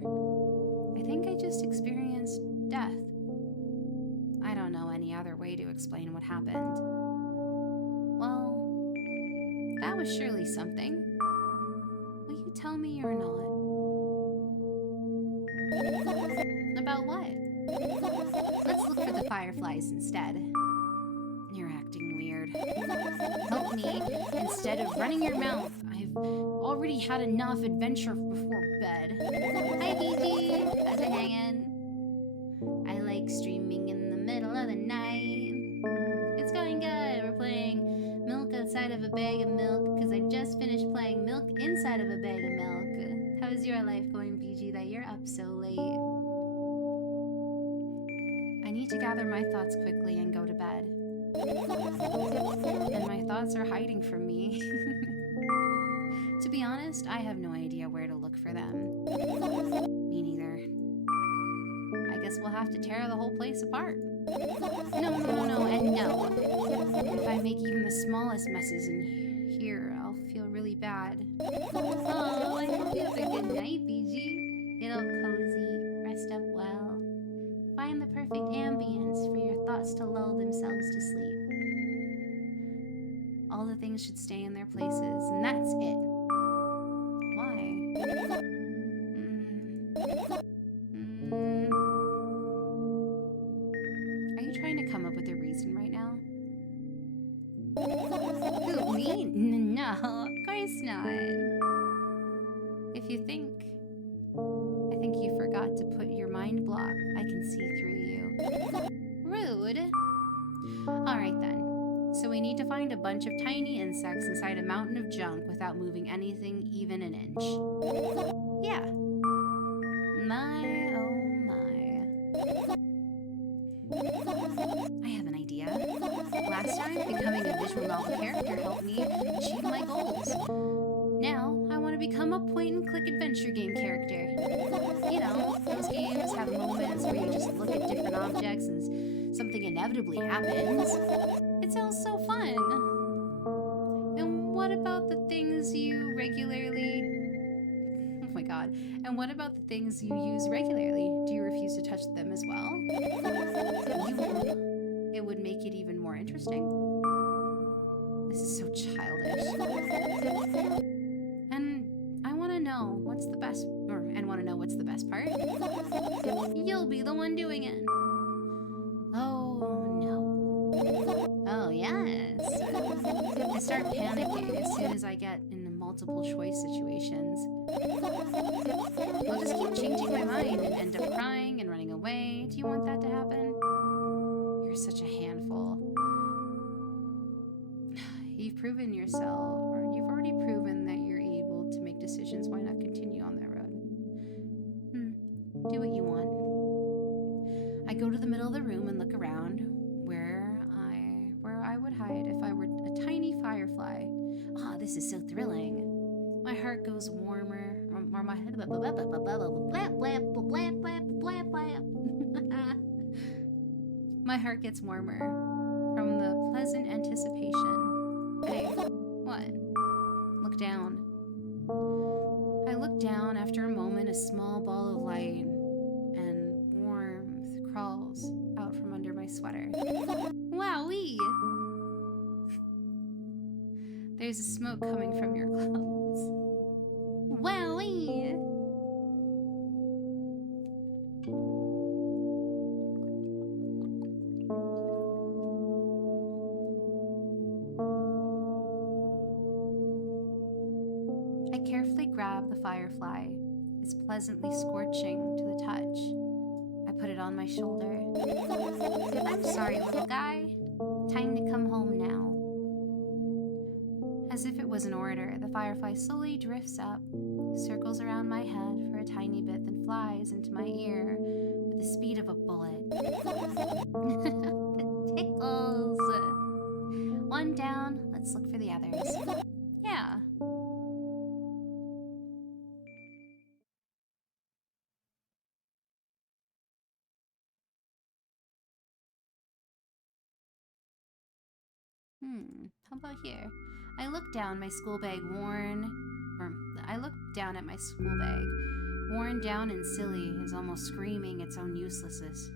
I think I just experienced death. I don't know any other way to explain what happened. Well, that was surely something. Will you tell me or not? About what? Let's look for the fireflies instead. You're acting weird. Help me instead of running your mouth. I've already had enough adventure before bed. Hi, Gigi. How's it hanging? I like streaming in the middle of the night. It's going good. We're playing Milk Outside of a Bag of Milk because I just finished playing Milk Inside of a Bag of Milk. How's your life going, BG, that you're up so late? I need to gather my thoughts quickly and go to bed. And my thoughts are hiding from me. To be honest, I have no idea where to look for them. Me neither. I guess we'll have to tear the whole place apart. No, and no. If I make even the smallest messes in here, I'll feel really bad. Oh, I hope you have a good night, BG. Get all cozy, rest up well. Find the perfect ambience for your thoughts to lull themselves to sleep. All the things should stay in their places, and that's it. Why? Are you trying to come up with a reason right now? Who, me? No, of course not. If you think, I think you forgot to put your mind block. I can see through you. Rude. Alright then. So we need to find a bunch of tiny insects inside a mountain of junk without moving anything even an inch. Yeah. My, oh my. I have an idea. Last time, becoming a visual novel character helped me achieve my goals. Now, I want to become a point-and-click adventure game character. You know, those games have moments where you just look at different objects and something inevitably happens. It sounds so fun. And what about the things you regularly... Oh my god. And what about the things you use regularly? Do you refuse to touch them as well? It would make it even more interesting. This is so childish. And I want to know what's the best... and want to know what's the best part? You'll be the one doing it. Oh, no. Oh, yes. I start panicking as soon as I get into multiple choice situations. I'll just keep changing my mind and end up crying and running away. Do you want that to happen? You're such a handful. You've proven yourself, or you've already proven that you're able to make decisions. Why not continue on that road? Do what you want. I go to the middle of the room and look around where I would hide if I were a tiny firefly. Ah, this is so thrilling. My heart goes warmer, or my head my heart gets warmer from the pleasant anticipation. Hey, what? Look down. I look down. After a moment, a small ball of light and warmth crawls out from under my sweater. Wowee! There's a smoke coming from your clothes. Wowee! I carefully grab the firefly. It's pleasantly scorching to the touch. I put it on my shoulder. I'm sorry, little guy. Time to come home now. As if it was an order, the firefly slowly drifts up, circles around my head for a tiny bit, then flies into my ear with The speed of a bullet. The tickles. One down. Let's look for the others. Yeah. How about here? I looked down at my school bag, worn down and silly, is almost screaming its own uselessness.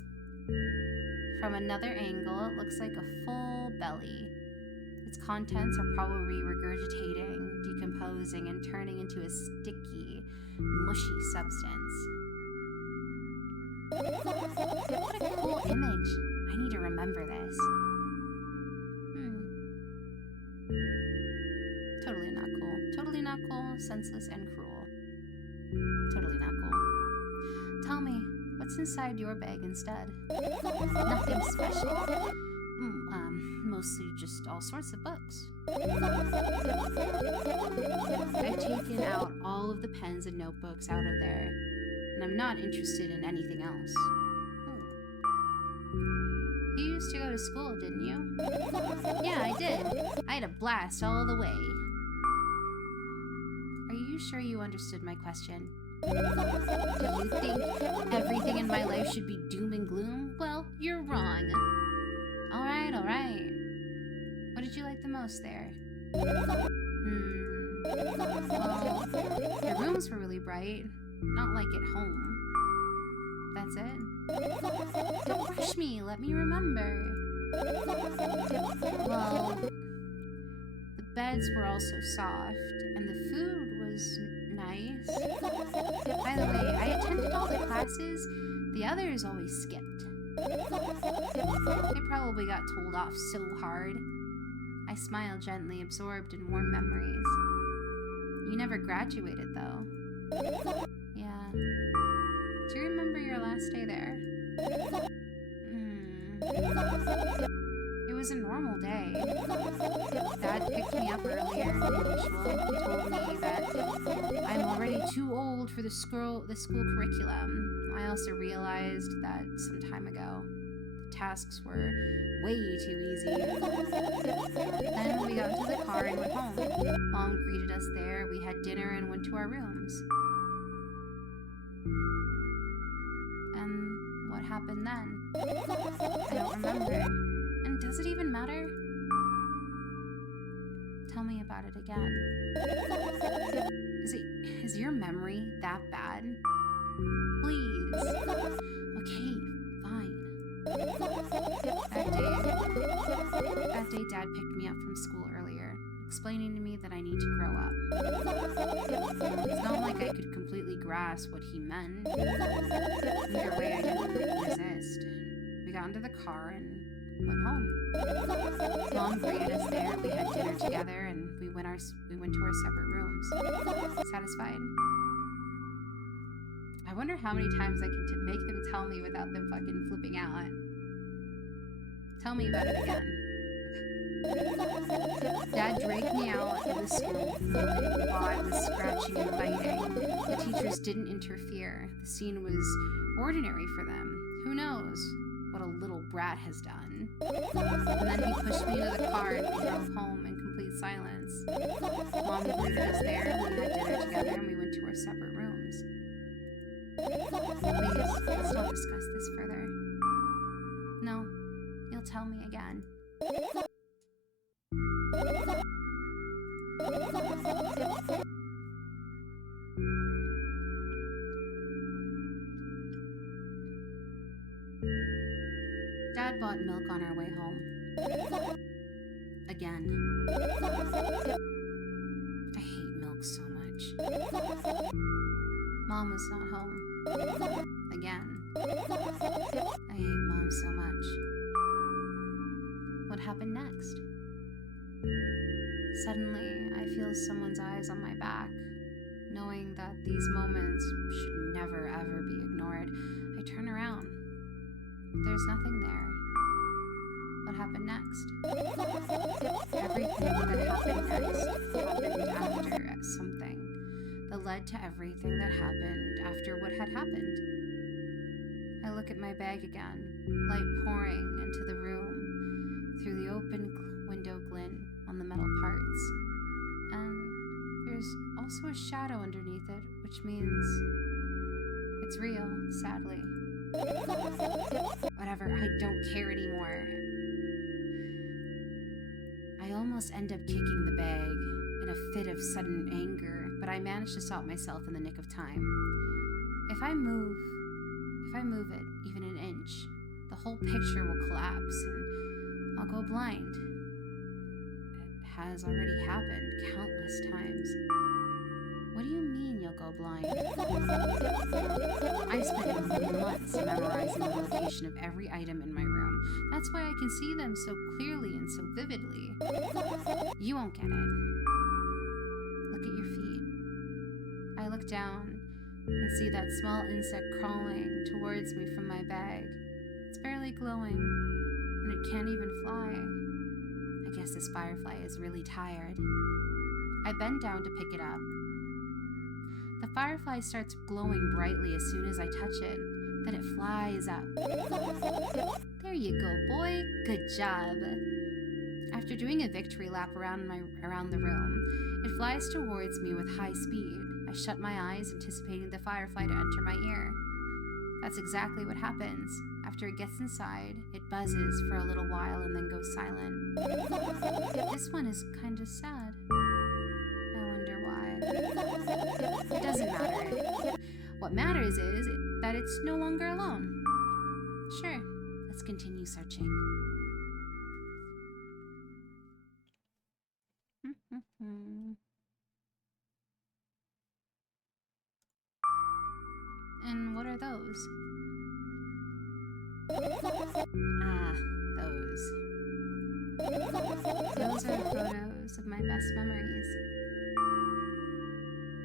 From another angle, it looks like a full belly. Its contents are probably regurgitating, decomposing, and turning into a sticky, mushy substance. What a cool image. I need to remember this. Totally not cool. Totally not cool, senseless, and cruel. Totally not cool. Tell me, what's inside your bag instead? Nothing special. Mostly just all sorts of books. I've taken out all of the pens and notebooks out of there, and I'm not interested in anything else. You used to go to school, didn't you? Yeah, I did. I had a blast all the way. Are you sure you understood my question? Do you think everything in my life should be doom and gloom? Well, you're wrong. Alright, alright. What did you like the most there? Well, your rooms were really bright. Not like at home. That's it? Don't rush me, let me remember. Well, the beds were also soft, and the food was nice. By the way, I attended all the classes. The others always skipped. They probably got told off so hard. I smiled gently, absorbed in warm memories. You never graduated, though. Yeah. Do you remember your last day there? It was a normal day. Dad picked me up earlier than usual. He told me that I'm already too old for the school curriculum. I also realized that some time ago, the tasks were way too easy. Then we got into the car and went home. Mom greeted us there. We had dinner and went to our rooms. And what happened then? I don't remember. And does it even matter? Tell me about it again. Is your memory that bad? Please. Okay, fine. That day, Dad picked me up from school earlier, explaining to me that I need to grow up. It's not like I could completely grasp what he meant. Either way, I didn't resist. We got into the car and went home. Mom greeted us there. We had dinner together, and we went to our separate rooms. Satisfied? I wonder how many times I can make them tell me without them fucking flipping out. Tell me about it again. Dad dragged me out of the school while I was scratching and biting. The teachers didn't interfere. The scene was ordinary for them. Who knows what a little brat has done? And then he pushed me into the car and we drove home in complete silence. Mom greeted us there, we had dinner together, and we went to our separate rooms. Please, let's not discuss this further. No, you'll tell me again. Dad bought milk on our way home. Again. I hate milk so much. Mom was not home. Again. I hate Mom so much. What happened next? Suddenly, I feel someone's eyes on my back. Knowing that these moments should never ever be ignored, I turn around. There's nothing there. What happened next? Everything that happened next happened after something that led to everything that happened after what had happened. I look at my bag again, light pouring into the room through the open window glint on the metal parts. And there's also a shadow underneath it, which means it's real, sadly. Whatever, I don't care anymore. I almost end up kicking the bag in a fit of sudden anger, but I manage to stop myself in the nick of time. If I move it even an inch, the whole picture will collapse and I'll go blind. It has already happened countless times. What do you mean you'll go blind? I spent months memorizing the location of every item in my room. That's why I can see them so clearly and so vividly. You won't get it. Look at your feet. I look down and see that small insect crawling towards me from my bag. It's barely glowing, and it can't even fly. I guess this firefly is really tired. I bend down to pick it up. The firefly starts glowing brightly as soon as I touch it. Then it flies up. There you go, boy. Good job. After doing a victory lap around the room, it flies towards me with high speed. I shut my eyes, anticipating the firefly to enter my ear. That's exactly what happens. After it gets inside, it buzzes for a little while and then goes silent. This one is kind of sad. I wonder why. It doesn't matter. What matters is that it's no longer alone. Sure, let's continue searching. And what are those? Ah, those. Those are photos of my best memories.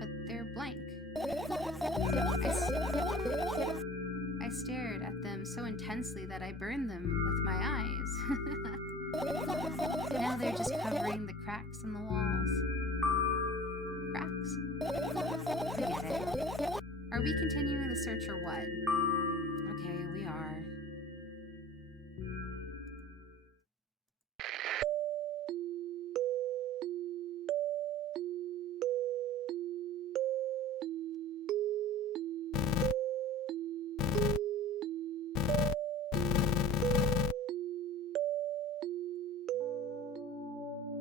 But they're blank. I stared at them so intensely that I burned them with my eyes. Now they're just covering the cracks in the walls. Cracks? Forget it. Are we continuing the search or what? Okay, we are.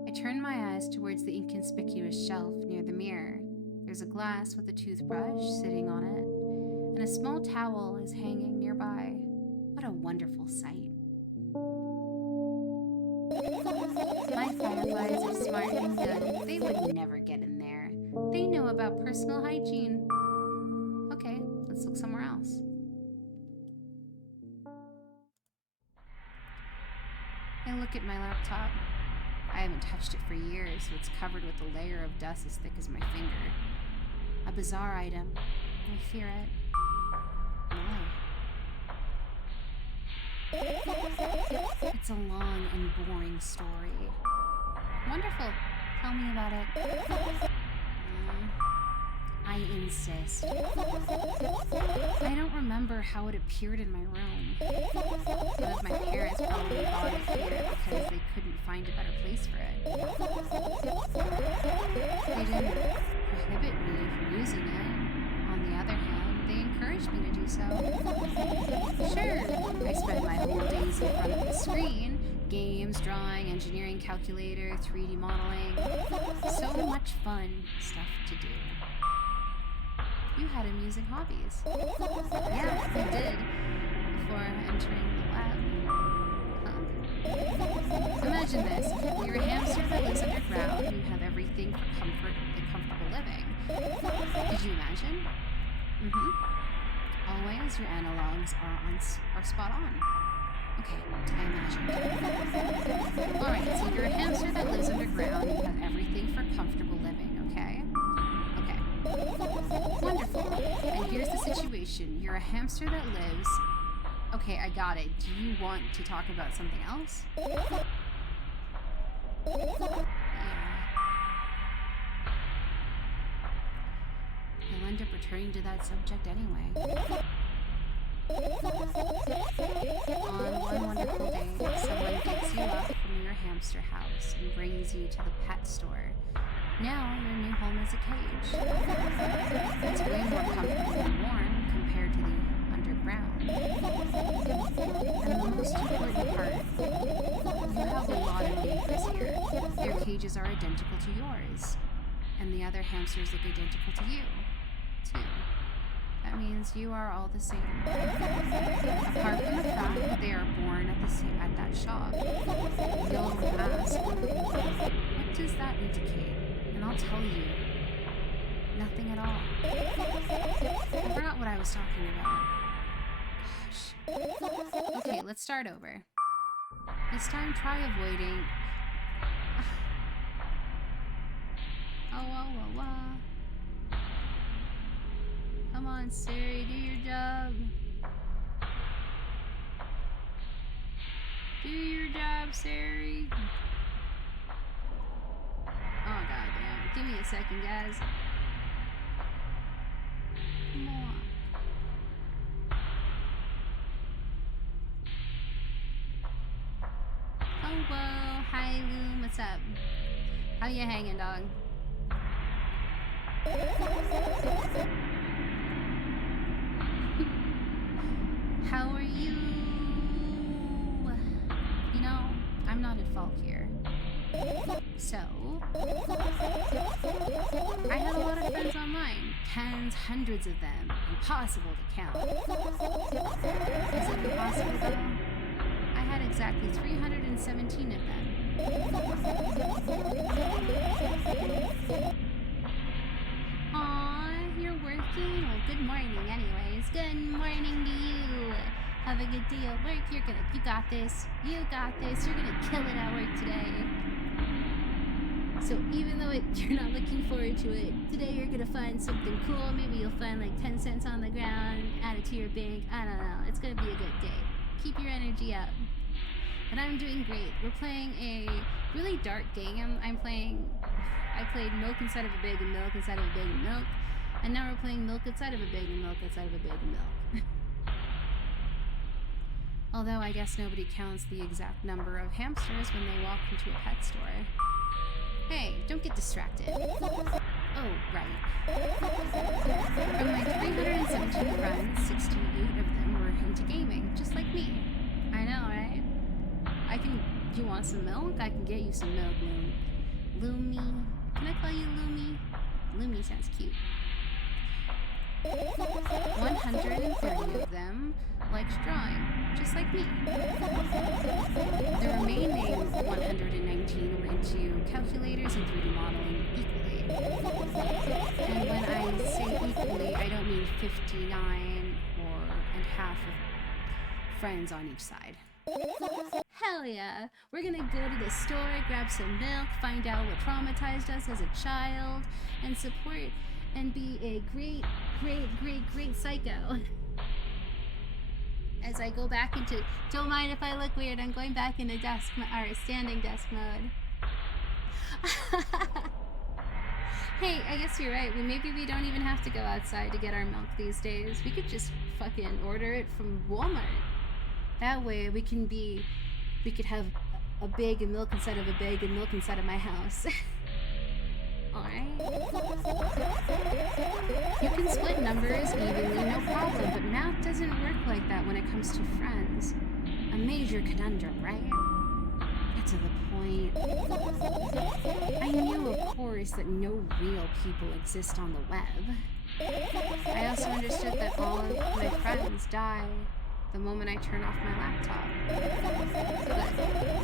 I turn my eyes towards the inconspicuous shelf near the mirror. There's a glass with a toothbrush sitting on it, and a small towel is hanging nearby. What a wonderful sight. My fireflies are smart and good. They would never get in there. They know about personal hygiene. Okay, let's look somewhere else. I look at my laptop. I haven't touched it for years, so it's covered with a layer of dust as thick as my finger. A bizarre item. I fear it. Why? It's a long and boring story. Wonderful. Tell me about it. I insist. I don't remember how it appeared in my room. One of my parents probably bought it here because they couldn't find a better place for it. They didn't prohibit me from using it. On the other hand, they encouraged me to do so. Sure, I spent my whole days in front of the screen. Games, drawing, engineering calculator, 3D modeling. So much fun stuff to do. You had amusing hobbies. Yeah, I did. Before entering the lab. Huh? Imagine this. You're a hamster that lives underground. You have everything for comfort and comfortable living. Did you imagine? Always your analogs are spot on. Okay, I imagined. Alright, so you're a hamster that lives underground. You have everything for comfortable living, okay? Wonderful. And here's the situation. You're a hamster that lives... Okay, I got it. Do you want to talk about something else? Yeah. You'll end up returning to that subject anyway. On one wonderful day, someone picks you up from your hamster house and brings you to the pet store. Now your new home is a cage. It's way more comfortable and warm compared to the underground. And the most important part, you have a lot of neighbors here. Their cages are identical to yours. And the other hamsters look identical to you, too. That means you are all the same. Apart from the fact that they are born at that shop. You'll ask, what does that indicate? And I'll tell you, nothing at all. I forgot what I was talking about. Gosh. Okay, let's start over. This time, try avoiding... Come on, Siri, do your job. Do your job, Siri. Oh, goddamn. Give me a second, guys. Come on. Oh, whoa. Hi, Loom. What's up? How you hanging, dog? How are you? You know, I'm not at fault here. So, I had a lot of friends online. Tens, hundreds of them. Impossible to count. Is it impossible though? I had exactly 317 of them. Aw, you're working? Well, good morning anyways. Good morning to you. Have a good day at work. You got this. You got this. You're gonna kill it at work today. So even though you're not looking forward to it, today you're gonna find something cool. Maybe you'll find like 10 cents on the ground, add it to your bank. I don't know. It's gonna be a good day. Keep your energy up. But I'm doing great. We're playing a really dark game. I played milk inside of a bag of milk inside of a bag of milk. And now we're playing milk inside of a bag of milk inside of a bag of milk. Although I guess nobody counts the exact number of hamsters when they walk into a pet store. Hey, don't get distracted. Oh, right. From my 317 friends, 68 of them were into gaming, just like me. I know, right? Do you want some milk? I can get you some milk, Loom. Loomy. Can I call you Loomy? Loomy sounds cute. 130 of them liked drawing, just like me. The remaining 119 were into calculators and 3D modeling equally. And when I say equally, I don't mean 59 and half of friends on each side. Hell yeah! We're gonna go to the store, grab some milk, find out what traumatized us as a child, and support and be a great psycho. As I go back into, don't mind if I look weird, I'm going back into standing desk mode. Hey, I guess you're right. Maybe we don't even have to go outside to get our milk these days. We could just fucking order it from Walmart. That way we could have a bag of milk inside of a bag of milk inside of my house. Alright. You can split numbers evenly, no problem, but math doesn't work like that when it comes to friends. A major conundrum, right? Get to the point. I knew, of course, that no real people exist on the web. I also understood that all of my friends die the moment I turn off my laptop.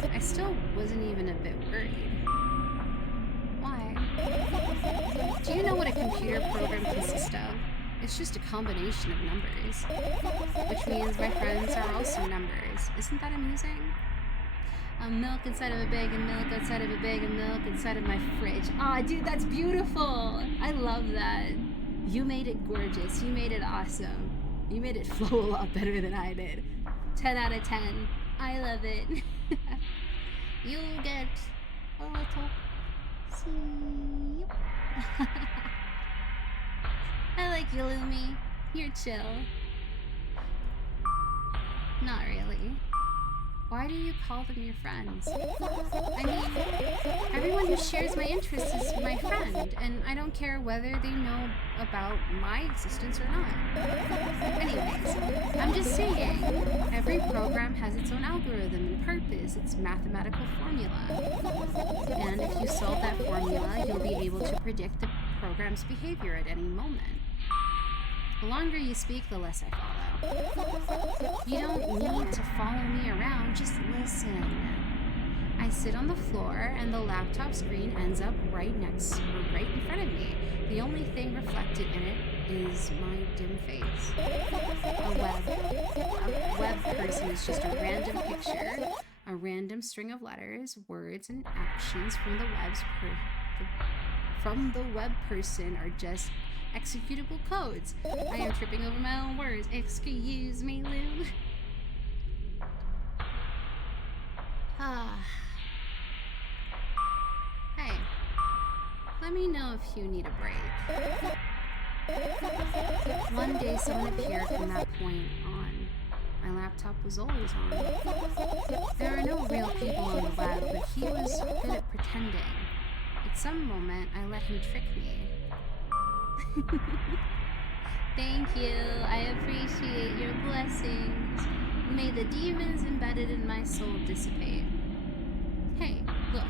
But I still wasn't even a bit worried. Why? Do you know what a computer program consists of? It's just a combination of numbers. Which means my friends are also numbers. Isn't that amusing? Milk inside of a bag of milk, outside of a bag of milk, inside of my fridge. Aw, dude, that's beautiful! I love that. You made it gorgeous. You made it awesome. You made it flow a lot better than I did. 10 out of 10. I love it. You get a little sleep. I like you, Lumi. You're chill. Not really. Why do you call them your friends? I mean, everyone who shares my interests is my friend, and I don't care whether they know about my existence or not. Anyways, I'm just saying, every program has its own algorithm and purpose, its mathematical formula. And if you solve that formula, you'll be able to predict the program's behavior at any moment. The longer you speak, the less I follow. You don't need to follow me around, just listen. I sit on the floor and the laptop screen ends up right in front of me. The only thing reflected in it is my dim face. A web person is just a random picture, a random string of letters, words, and actions from the web person are just executable codes. I am tripping over my own words. Excuse me, Lou. Hey, let me know if you need a break. One day someone appeared from that point on. My laptop was always on. There are no real people on the web, but he was good at pretending. At some moment, I let him trick me. Thank you. I appreciate your blessings. May the demons embedded in my soul dissipate. Hey, look.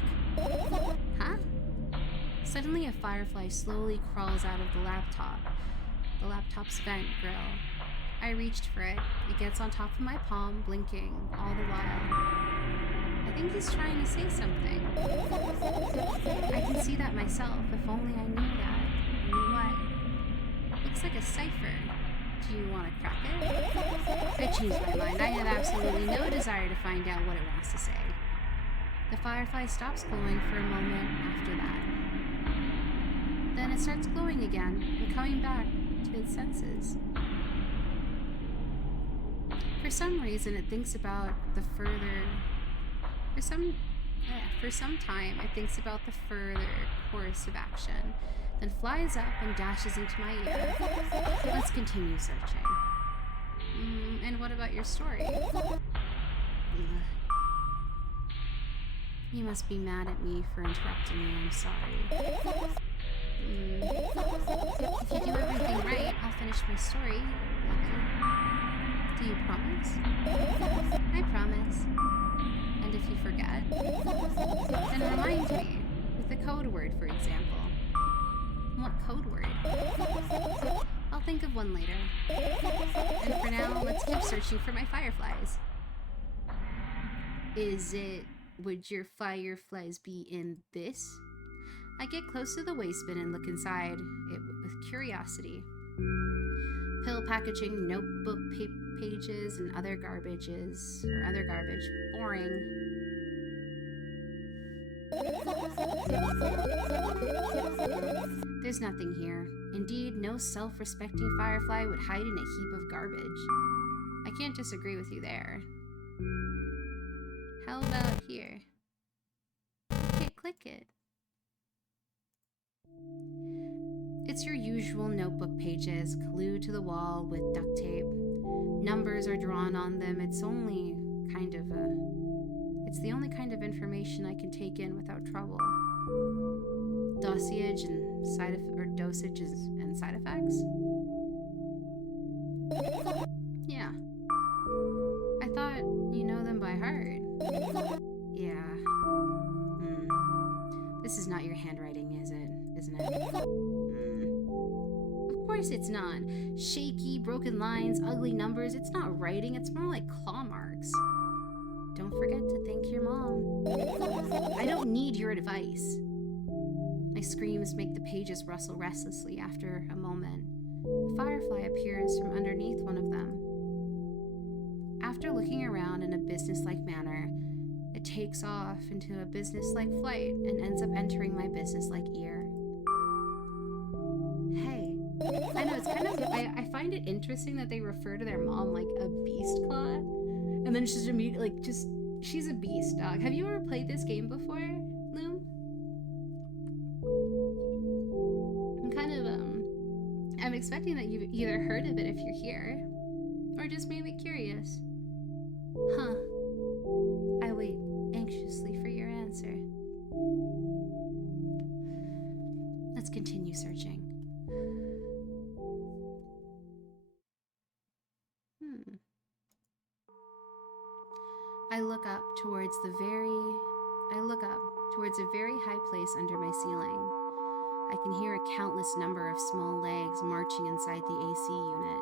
Huh? Suddenly a firefly slowly crawls out of the laptop's vent grill. I reached for it. It gets on top of my palm, blinking all the while. I think he's trying to say something. I can see that myself. If only I knew that. I knew what? Looks like a cipher. Do you want to crack it? I changed my mind. I have absolutely no desire to find out what it wants to say. The firefly stops glowing for a moment after that. Then it starts glowing again and coming back to its senses. For some reason, it thinks about the further... For some time, it thinks about the further course of action, then flies up and dashes into my ear. Let's continue searching. And what about your story? You must be mad at me for interrupting you. I'm sorry. If you do everything right, I'll finish my story. Maybe. Do you promise? I promise. And if you forget, then remind me with a code word, for example. What code word? I'll think of one later. And for now, let's keep searching for my fireflies. Would your fireflies be in this? I get close to the waste bin and look inside it with curiosity. Pill packaging, notebook pages, and other garbage. Boring. There's nothing here. Indeed, no self-respecting firefly would hide in a heap of garbage. I can't disagree with you there. How about here? Okay, click it. It's your usual notebook pages, glued to the wall with duct tape. Numbers are drawn on them. It's the only kind of information I can take in without trouble. Dosage and dosages and side effects? Yeah. I thought you know them by heart. Yeah. This is not your handwriting, isn't it? Of course it's not. Shaky, broken lines, ugly numbers. It's not writing, it's more like claw marks. Don't forget to thank your mom. I don't need your advice. My screams make the pages rustle restlessly. After a moment, a firefly appears from underneath one of them. After looking around in a businesslike manner, it takes off into a businesslike flight and ends up entering my businesslike ear. Hey, I know it's kind of, I find it interesting that they refer to their mom like a beast claw, and then she's immediately like, she's a beast, dog. Have you ever played this game before, Loom? I'm expecting that you've either heard of it if you're here, or just maybe curious. Huh. I wait anxiously for your answer. Let's continue searching. I look up towards a very high place under my ceiling. I can hear a countless number of small legs marching inside the AC unit.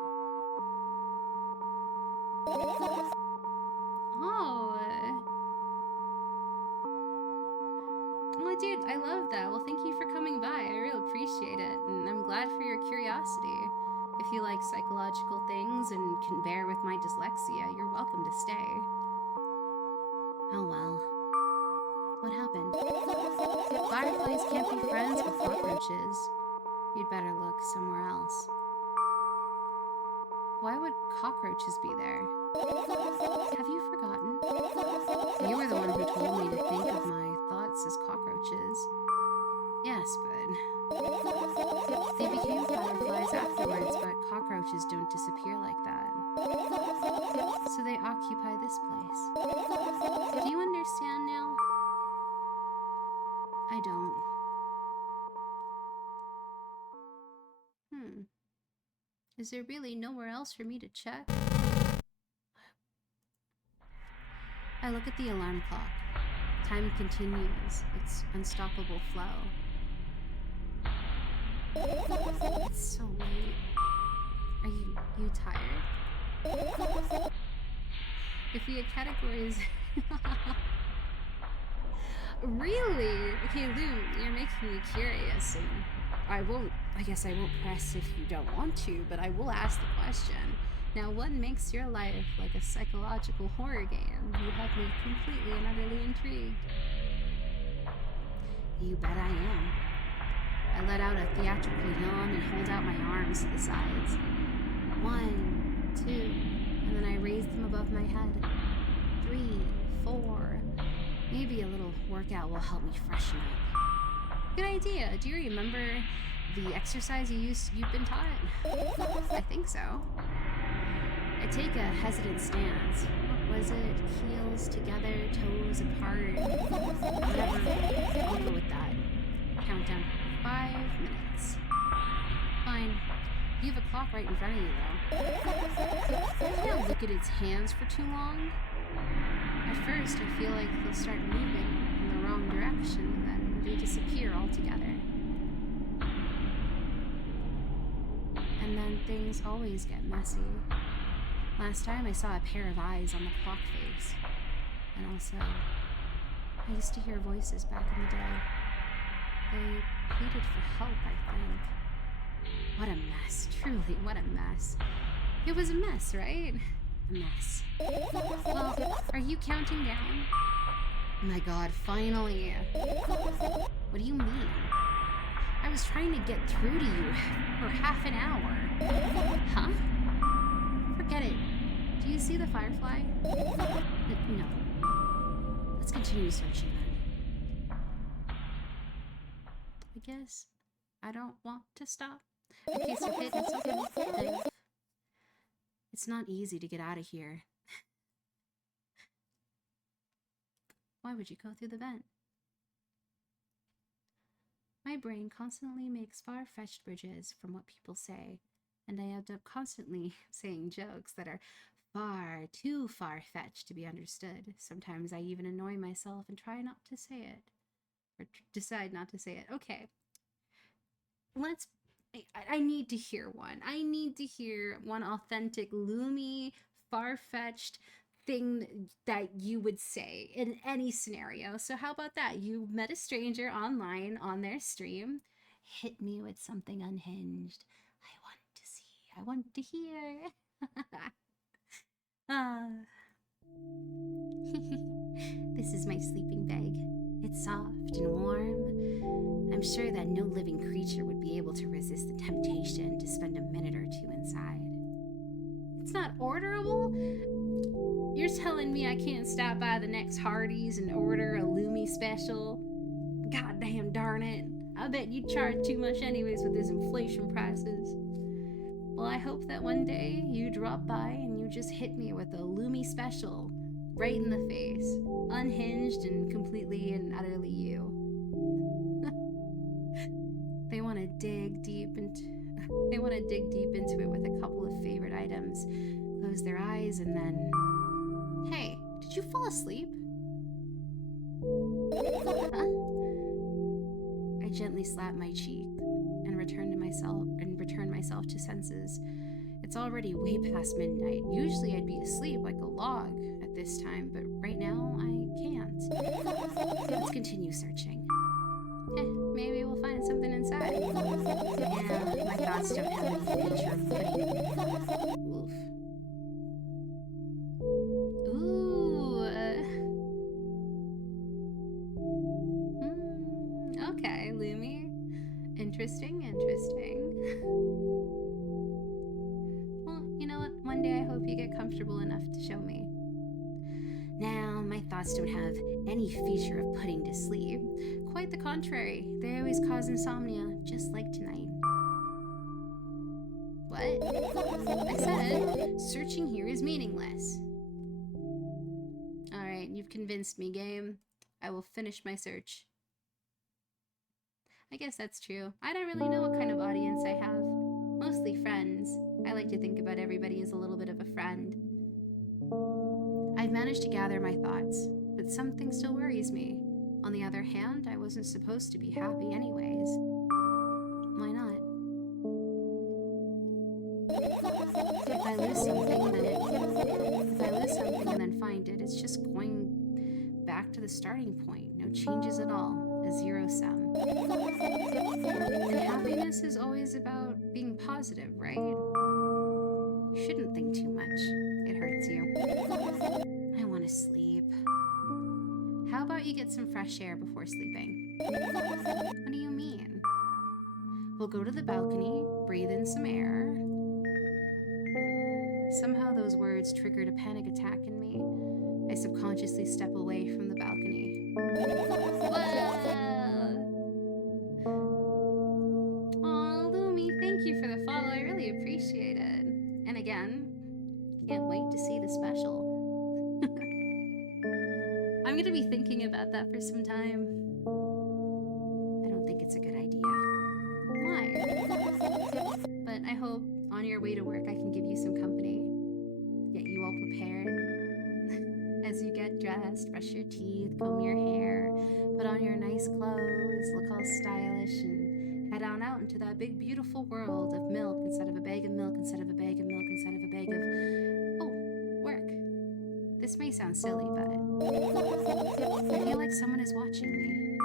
Oh, dude, I love that. Well, thank you for coming by. I really appreciate it, and I'm glad for your curiosity. If you like psychological things and can bear with my dyslexia, you're welcome to stay. Oh well. What happened? Fireflies can't be friends with cockroaches. You'd better look somewhere else. Why would cockroaches be there? Have you forgotten? You were the one who told me to think of my thoughts as cockroaches. Yes, but they became fireflies afterwards, but cockroaches don't disappear like that. So they occupy this place. Do you understand now? I don't. Is there really nowhere else for me to check? I look at the alarm clock. Time continues its unstoppable flow. It's so late. Are you tired? If we had categories... Really? Okay, Lou, you're making me curious, and I guess I won't press if you don't want to, but I will ask the question. Now, what makes your life like a psychological horror game? You have me completely and utterly intrigued. You bet I am. I let out a theatrical yawn and hold out my arms to the sides. 1, 2, and then I raised them above my head. 3, 4. Maybe a little workout will help me freshen up. Good idea. Do you remember the exercise you've been taught? I think so. I take a hesitant stance. What was it? Heels together, toes apart. Whatever. I'll go with that. Countdown 5 minutes. Fine. You have a clock right in front of you, though. I can't look at its hands for too long. At first, I feel like they'll start moving in the wrong direction, and then they disappear altogether. And then things always get messy. Last time I saw a pair of eyes on the clock face. And also, I used to hear voices back in the day. They pleaded for help, I think. What a mess. Truly, what a mess. It was a mess, right? A mess. Well, are you counting down? My god, finally. What do you mean? I was trying to get through to you for half an hour. Huh? Forget it. Do you see the firefly? No. Let's continue searching then. I guess I don't want to stop. Okay, so hit and something. It's not easy to get out of here. Why would you go through the vent? My brain constantly makes far-fetched bridges from what people say, and I end up constantly saying jokes that are far too far-fetched to be understood. Sometimes I even annoy myself and try not to say it, or decide not to say it. Okay, I need to hear one. I need to hear one authentic, loomy, far-fetched thing that you would say in any scenario. So how about that? You met a stranger online on their stream. Hit me with something unhinged. I want to see. I want to hear. This is my sleeping bag. It's soft and warm. I'm sure that no living creature would be able to resist the temptation to spend a minute or two inside. It's not orderable? You're telling me I can't stop by the next Hardee's and order a Lumi special? God damn darn it. I bet you charge too much anyways with these inflation prices. Well, I hope that one day you drop by and you just hit me with a Lumi special right in the face, unhinged and completely and utterly you. They want to dig deep into it with a couple of favorite items, close their eyes, and then, hey, did you fall asleep? Huh? I gently slap my cheek and return myself to senses. It's already way past midnight. Usually I'd be asleep like a log at this time, but right now I can't. Let's continue searching. Maybe we'll find something inside. Yeah, my thoughts don't have any feature of pudding. Oof. Ooh. Okay, Lumi. Interesting. Well, you know what? One day I hope you get comfortable enough to show me. Now, my thoughts don't have any feature of putting to sleep. Quite the contrary. They always cause insomnia, just like tonight. What? I said, searching here is meaningless. Alright, you've convinced me, game. I will finish my search. I guess that's true. I don't really know what kind of audience I have. Mostly friends. I like to think about everybody as a little bit of a friend. I've managed to gather my thoughts, but something still worries me. On the other hand, I wasn't supposed to be happy anyways. Why not? If I lose something and then find it, it's just going back to the starting point. No changes at all. A zero sum. And happiness is always about being positive, right? You shouldn't think too much. It hurts you. I want to sleep. How about you get some fresh air before sleeping? What do you mean? We'll go to the balcony, breathe in some air. Somehow those words triggered a panic attack in me. I subconsciously step away from the balcony. Aw, Lumi, thank you for the follow. I really appreciate it. And again, can't wait to see the special. I'm gonna be thinking about that for some time. I don't think it's a good idea. Why? But I hope on your way to work I can give you some company. Get you all prepared. As you get dressed, brush your teeth, comb your hair, put on your nice clothes, look all stylish, and head on out into that big beautiful world of milk instead of a bag of milk, instead of a bag of milk, instead of a bag of... Oh, work. This may sound silly, but I feel like someone is watching me.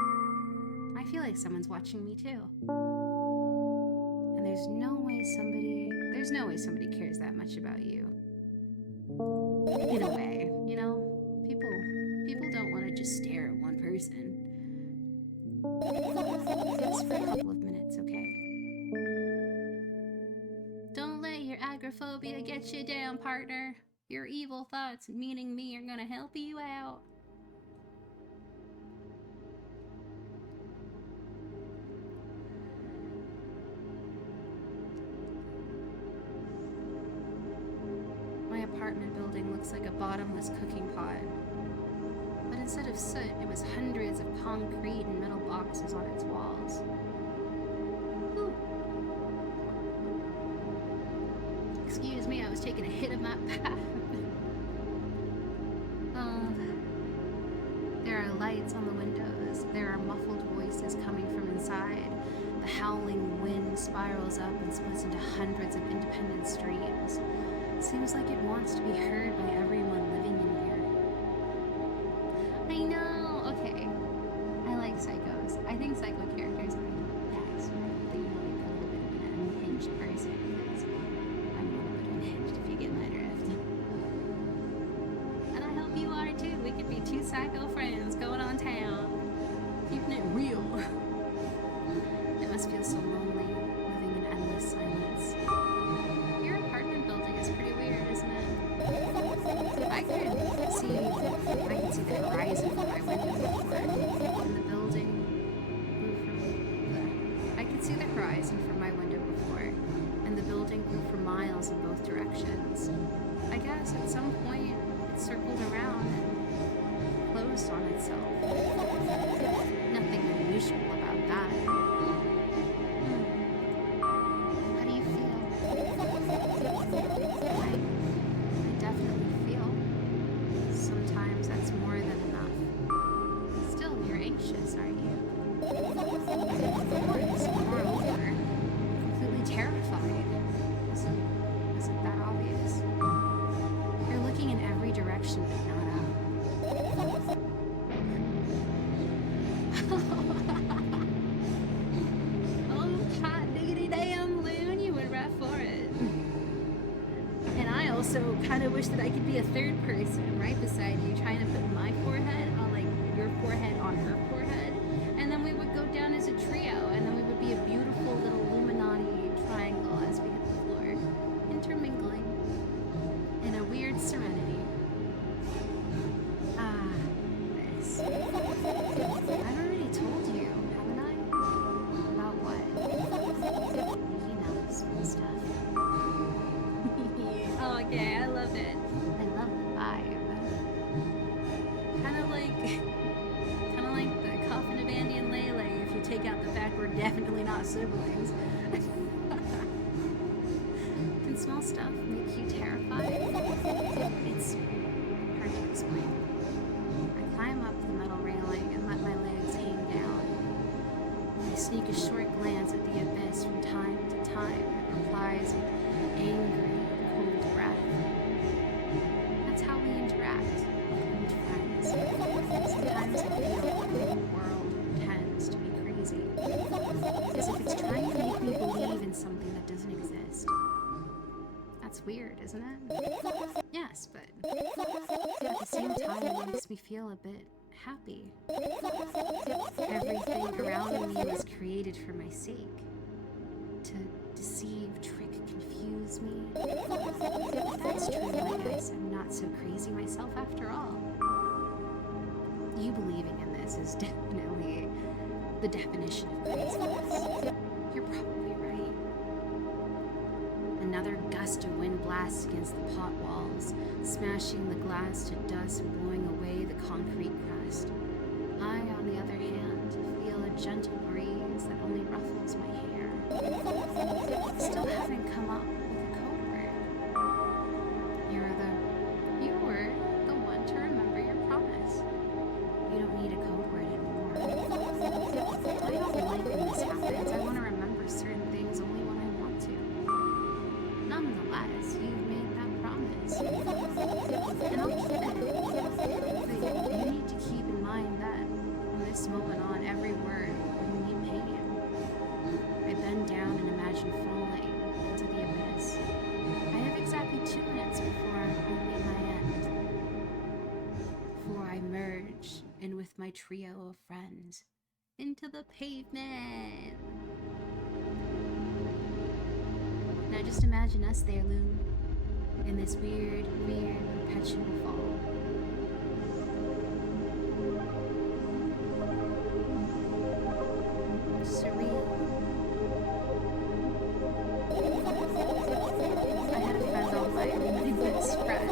I feel like someone's watching me too. And there's no way somebody cares that much about you. In a way, you know? People don't want to just stare at one person. Just for a couple of minutes, okay? Don't let your agoraphobia get you down, partner. Your evil thoughts, meaning me, are gonna help you out. My apartment building looks like a bottomless cooking pot. But instead of soot, it was hundreds of concrete and metal boxes on its walls. Ooh. Excuse me, I was taking a hit of my path. There are lights on the windows. There are muffled voices coming from inside. The howling wind spirals up and splits into hundreds of independent streams. Seems like it wants to be heard by everyone living in here. I know, okay. I like psychos. I think psycho characters are nice, right? They know like a little bit of an unhinged person, because I'm a little bit unhinged, if you get my drift. And I hope you are too. We could be two psycho friends going on town, keeping it real. It must feel so lonely, living in endless silence. Your apartment building is pretty weird, isn't it? I can see the horizon from my window before, and the building grew from... I could see the horizon from my window before, and the building grew for miles in both directions. I guess at some point, circled around and closed on itself. Nothing unusual about that. How do you feel? I definitely feel. Sometimes that's more than enough. Still, you're anxious, aren't you? Of course, moreover, completely terrified. Isn't that obvious? You're looking in every direction but not up. Oh, hot diggity damn, Loon, you went right for it. And I also kind of wish that I could be a third person right beside you, trying to put my forehead on, like, your forehead on her forehead. And then we would go down as a trio, and then we would be a beautiful little Illuminati triangle as we hit the floor, intermingling in a weird serenity. Ah, this. I've already told you, haven't I? About what? You know, small stuff. Okay, I love it. I love the vibe. Kind of like the coffin of Andy and Lele, if you take out the fact we're definitely not siblings. Can small stuff make you terrified? It's hard to explain. I climb up the metal railing and let my legs hang down. I sneak a short glance at the abyss from time to time. It replies with angry, cold breath. That's how we interact, old friends. Sometimes I feel like the whole world tends to be crazy. As if it's trying to make me believe in something that doesn't exist. That's weird, isn't it? Yes, but at the same time, it makes me feel a bit happy. Everything around me was created for my sake. To deceive, trick, confuse me. If that's true, I guess I'm not so crazy myself after all. You believing in this is definitely the definition of craziness. You're probably right. Another gust of wind blasts against the pot walls, smashing the glass to dust and blowing away the concrete crust. I, on the other hand, feel a gentle breeze that only ruffles my hair. Still haven't come up with a code word. You were the one to remember your promise. You don't need a code word anymore. I don't like when this happens. I want to remember certain things only when I want to. Nonetheless, you've made that promise. And I'll keep it. But you need to keep in mind that from this moment on, every word will mean pain. I bend down and imagine falling into the abyss. I have exactly 2 minutes before I meet my end. Before I merge in with my trio of friends into the pavement. Now just imagine us there, Loon, in this weird, perpetual fall. Surreal. I had a friend online, my best friend.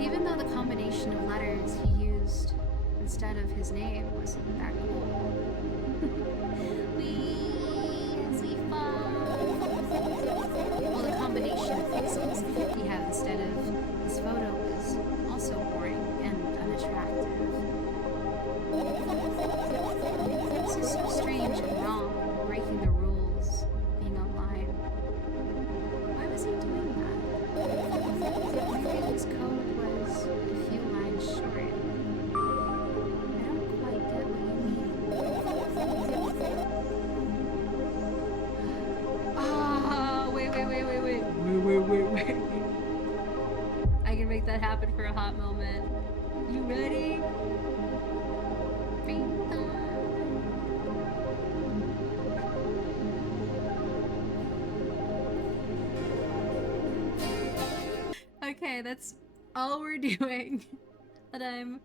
Even though the combination of letters he used instead of his name wasn't that cool. As we fall. Well, the combination of pixels he had instead of his photo was also boring and unattractive. This is so strange and wrong, breaking the rules, being online. Why was he doing that? Maybe his code was a few lines short. I don't quite get what you mean. Wait. I can make that happen for a hot moment. You ready? Okay, that's all we're doing. But I'm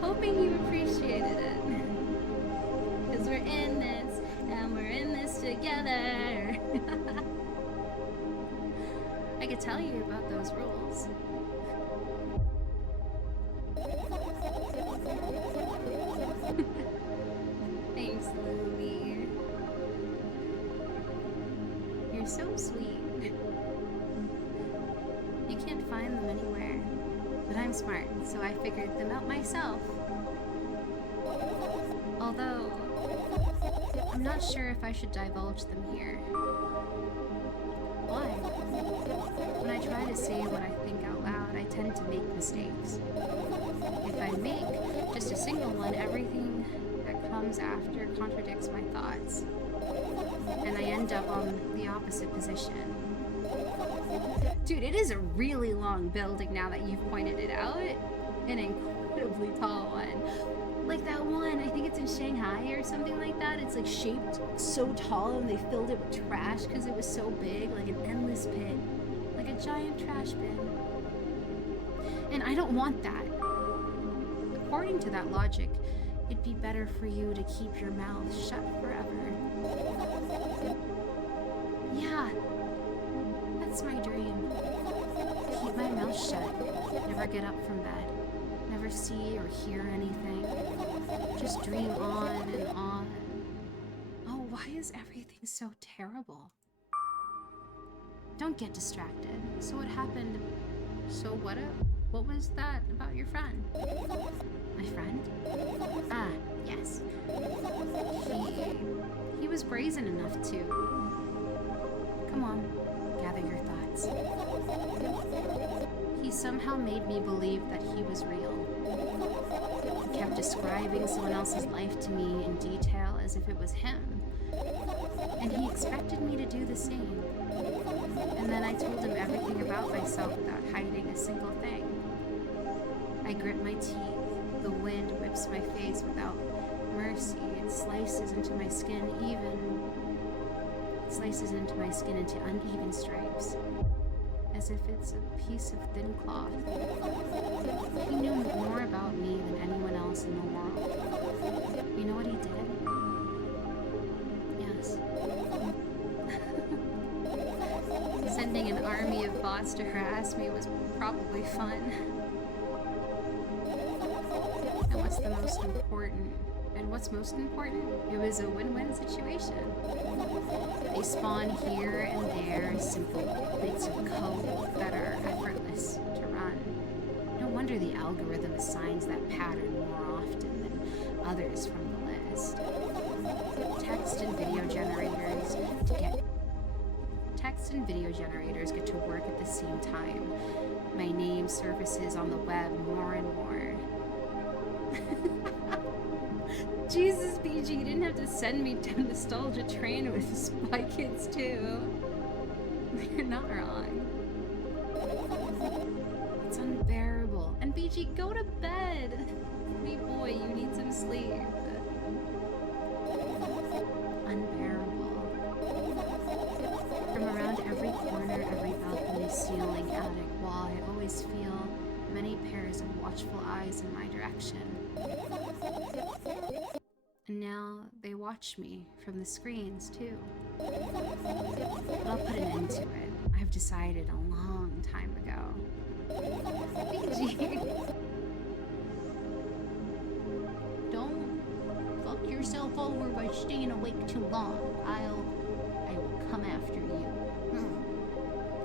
hoping you appreciated it. Because we're in this, and we're in this together. I could tell you about those rules. They're so sweet. You can't find them anywhere. But I'm smart, so I figured them out myself. Although, I'm not sure if I should divulge them here. Why? When I try to say what I think out loud, I tend to make mistakes. If I make just a single one, everything that comes after contradicts my thoughts. And I end up on the opposite position. Dude, it is a really long building now that you've pointed it out. An incredibly tall one. Like that one, I think it's in Shanghai or something like that. It's like shaped so tall and they filled it with trash because it was so big, like an endless pit. Like a giant trash bin. And I don't want that. According to that logic, it'd be better for you to keep your mouth shut forever. Yeah, that's my dream. Keep my mouth shut. Never get up from bed. Never see or hear anything. Just dream on and on. Oh, why is everything so terrible? Don't get distracted. So what happened? So what was that about your friend? My friend? Ah, yes. He was brazen enough to. Come on, gather your thoughts. He somehow made me believe that he was real. He kept describing someone else's life to me in detail as if it was him. And he expected me to do the same. And then I told him everything about myself without hiding a single thing. I grit my teeth. The wind whips my face without mercy. It slices into my skin into uneven stripes, as if it's a piece of thin cloth. He knew more about me than anyone else in the world. You know what he did? Yes. Sending an army of bots to harass me was probably fun. And what's most important? It was a win-win situation. They spawn here and there simple bits of code that are effortless to run. No wonder the algorithm assigns that pattern more often than others from the list. Text and video generators get to work at the same time. My name surfaces on the web more and more. Jesus, BG, you didn't have to send me down nostalgia train with Spy Kids 2. You're not wrong. It's unbearable. And BG, go to bed. Wee boy, you need some sleep. Unbearable. From around every corner, every balcony, ceiling, attic, wall, I always feel many pairs of watchful eyes in my direction. And now they watch me from the screens too. But I'll put an end to it. I've decided a long time ago. BG. Don't fuck yourself over by staying awake too long. I will come after you.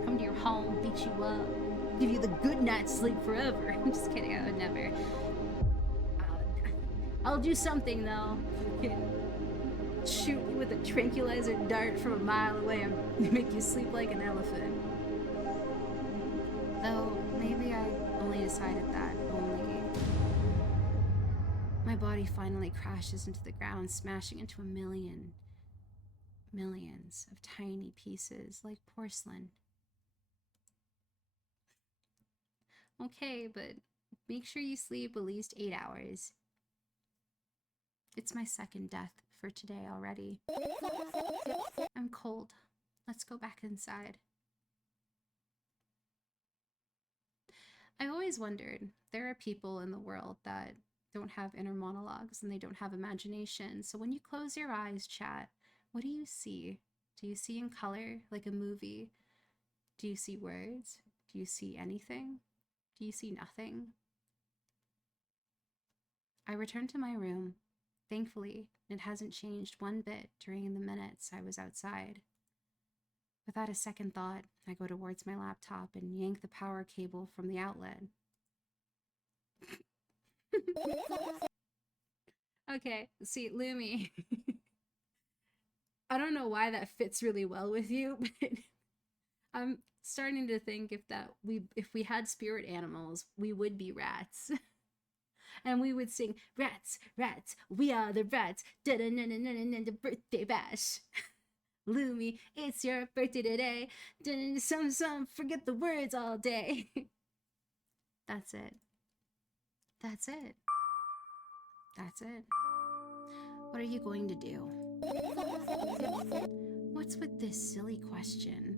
Come to your home, beat you up, give you the good night's sleep forever. I'm just kidding, I would never. I'll do something though. Shoot you with a tranquilizer dart from a mile away and make you sleep like an elephant. Though, maybe I only decided that only. My body finally crashes into the ground, smashing into millions of tiny pieces like porcelain. Okay, but make sure you sleep at least 8 hours. It's my second death for today already. I'm cold. Let's go back inside. I've always wondered, there are people in the world that don't have inner monologues and they don't have imagination. So when you close your eyes, chat, what do you see? Do you see in color, like a movie? Do you see words? Do you see anything? Do you see nothing? I returned to my room. Thankfully, it hasn't changed one bit during the minutes I was outside. Without a second thought, I go towards my laptop and yank the power cable from the outlet. Okay, see, Lumi. I don't know why that fits really well with you, but I'm starting to think if we had spirit animals, we would be rats. And we would sing, "Rats, rats, we are the rats, da-da-na-na-na-na-na, birthday bash." Lumi, it's your birthday today, some, forget the words all day. That's it. That's it. That's it. What are you going to do? What's with this silly question?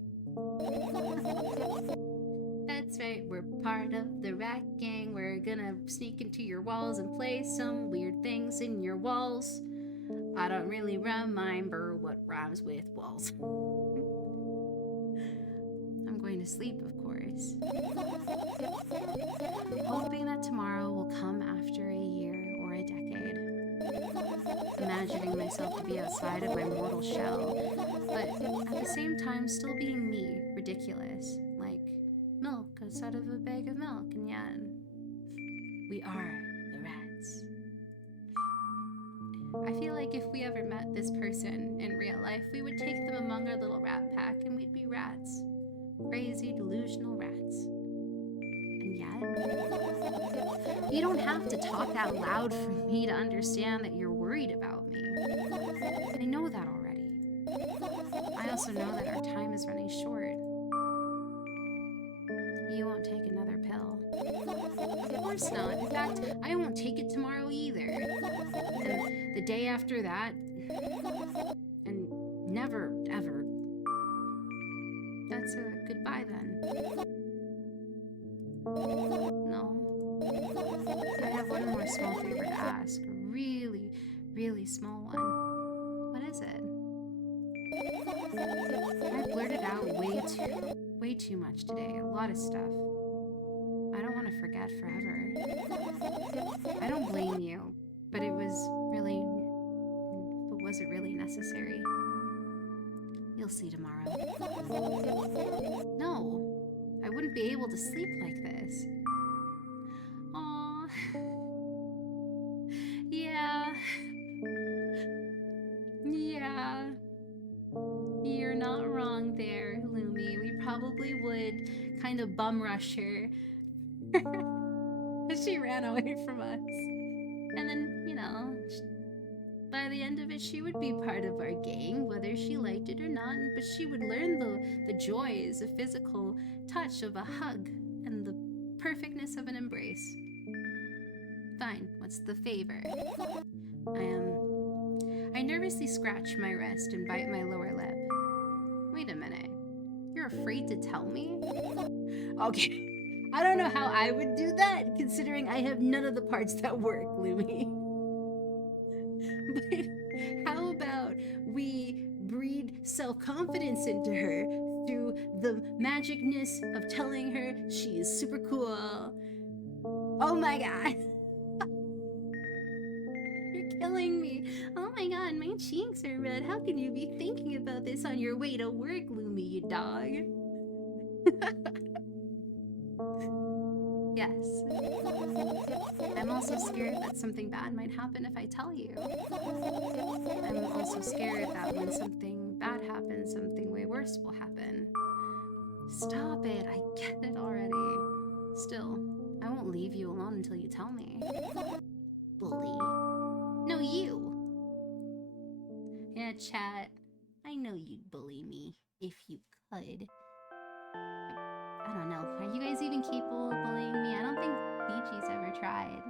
That's right, we're part of the rat gang. We're gonna sneak into your walls and play some weird things in your walls. I don't really remember what rhymes with walls. I'm going to sleep, of course. Hoping that tomorrow will come after a year or a decade. Imagining myself to be outside of my mortal shell, but at the same time still being me, ridiculous. Like milk outside of a bag of milk, and yet we are the rats. I feel like if we ever met this person in real life, we would take them among our little rat pack and we'd be rats. Crazy, delusional rats. And yet, you don't have to talk out loud for me to understand that you're worried about me. I know that already. I also know that our time is running short. You won't take another pill. Of course not. In fact, I won't take it tomorrow either. And the day after that. And never, ever. That's a goodbye then. No. I have one more small favor to ask. A really, really small one. What is it? I blurted out way too much today. A lot of stuff. I don't want to forget forever. I don't blame you, but was it really necessary? You'll see tomorrow. No, I wouldn't be able to sleep like this. Aw. Yeah. Yeah. You're not wrong there, Lumi. We probably would kind of bum rush her. She ran away from us. And then, you know, by the end of it, she would be part of our gang, whether she liked it or not, but she would learn the joys, the physical touch of a hug, and the perfectness of an embrace. Fine, what's the favor? I nervously scratch my wrist and bite my lower lip. Wait a minute. You're afraid to tell me? Okay. I don't know how I would do that, considering I have none of the parts that work, Lumi. But how about we breed self-confidence into her through the magicness of telling her she is super cool? Oh my god. You're killing me. Oh my god, my cheeks are red. How can you be thinking about this on your way to work, Lumi, you dog? Yes. I'm also scared that something bad might happen if I tell you. I'm also scared that when something bad happens, something way worse will happen. Stop it, I get it already. Still, I won't leave you alone until you tell me. Bully. No, you. Yeah, chat. I know you'd bully me if you could. I don't know. Are you guys even capable of bullying me? I don't think Beachy's ever tried.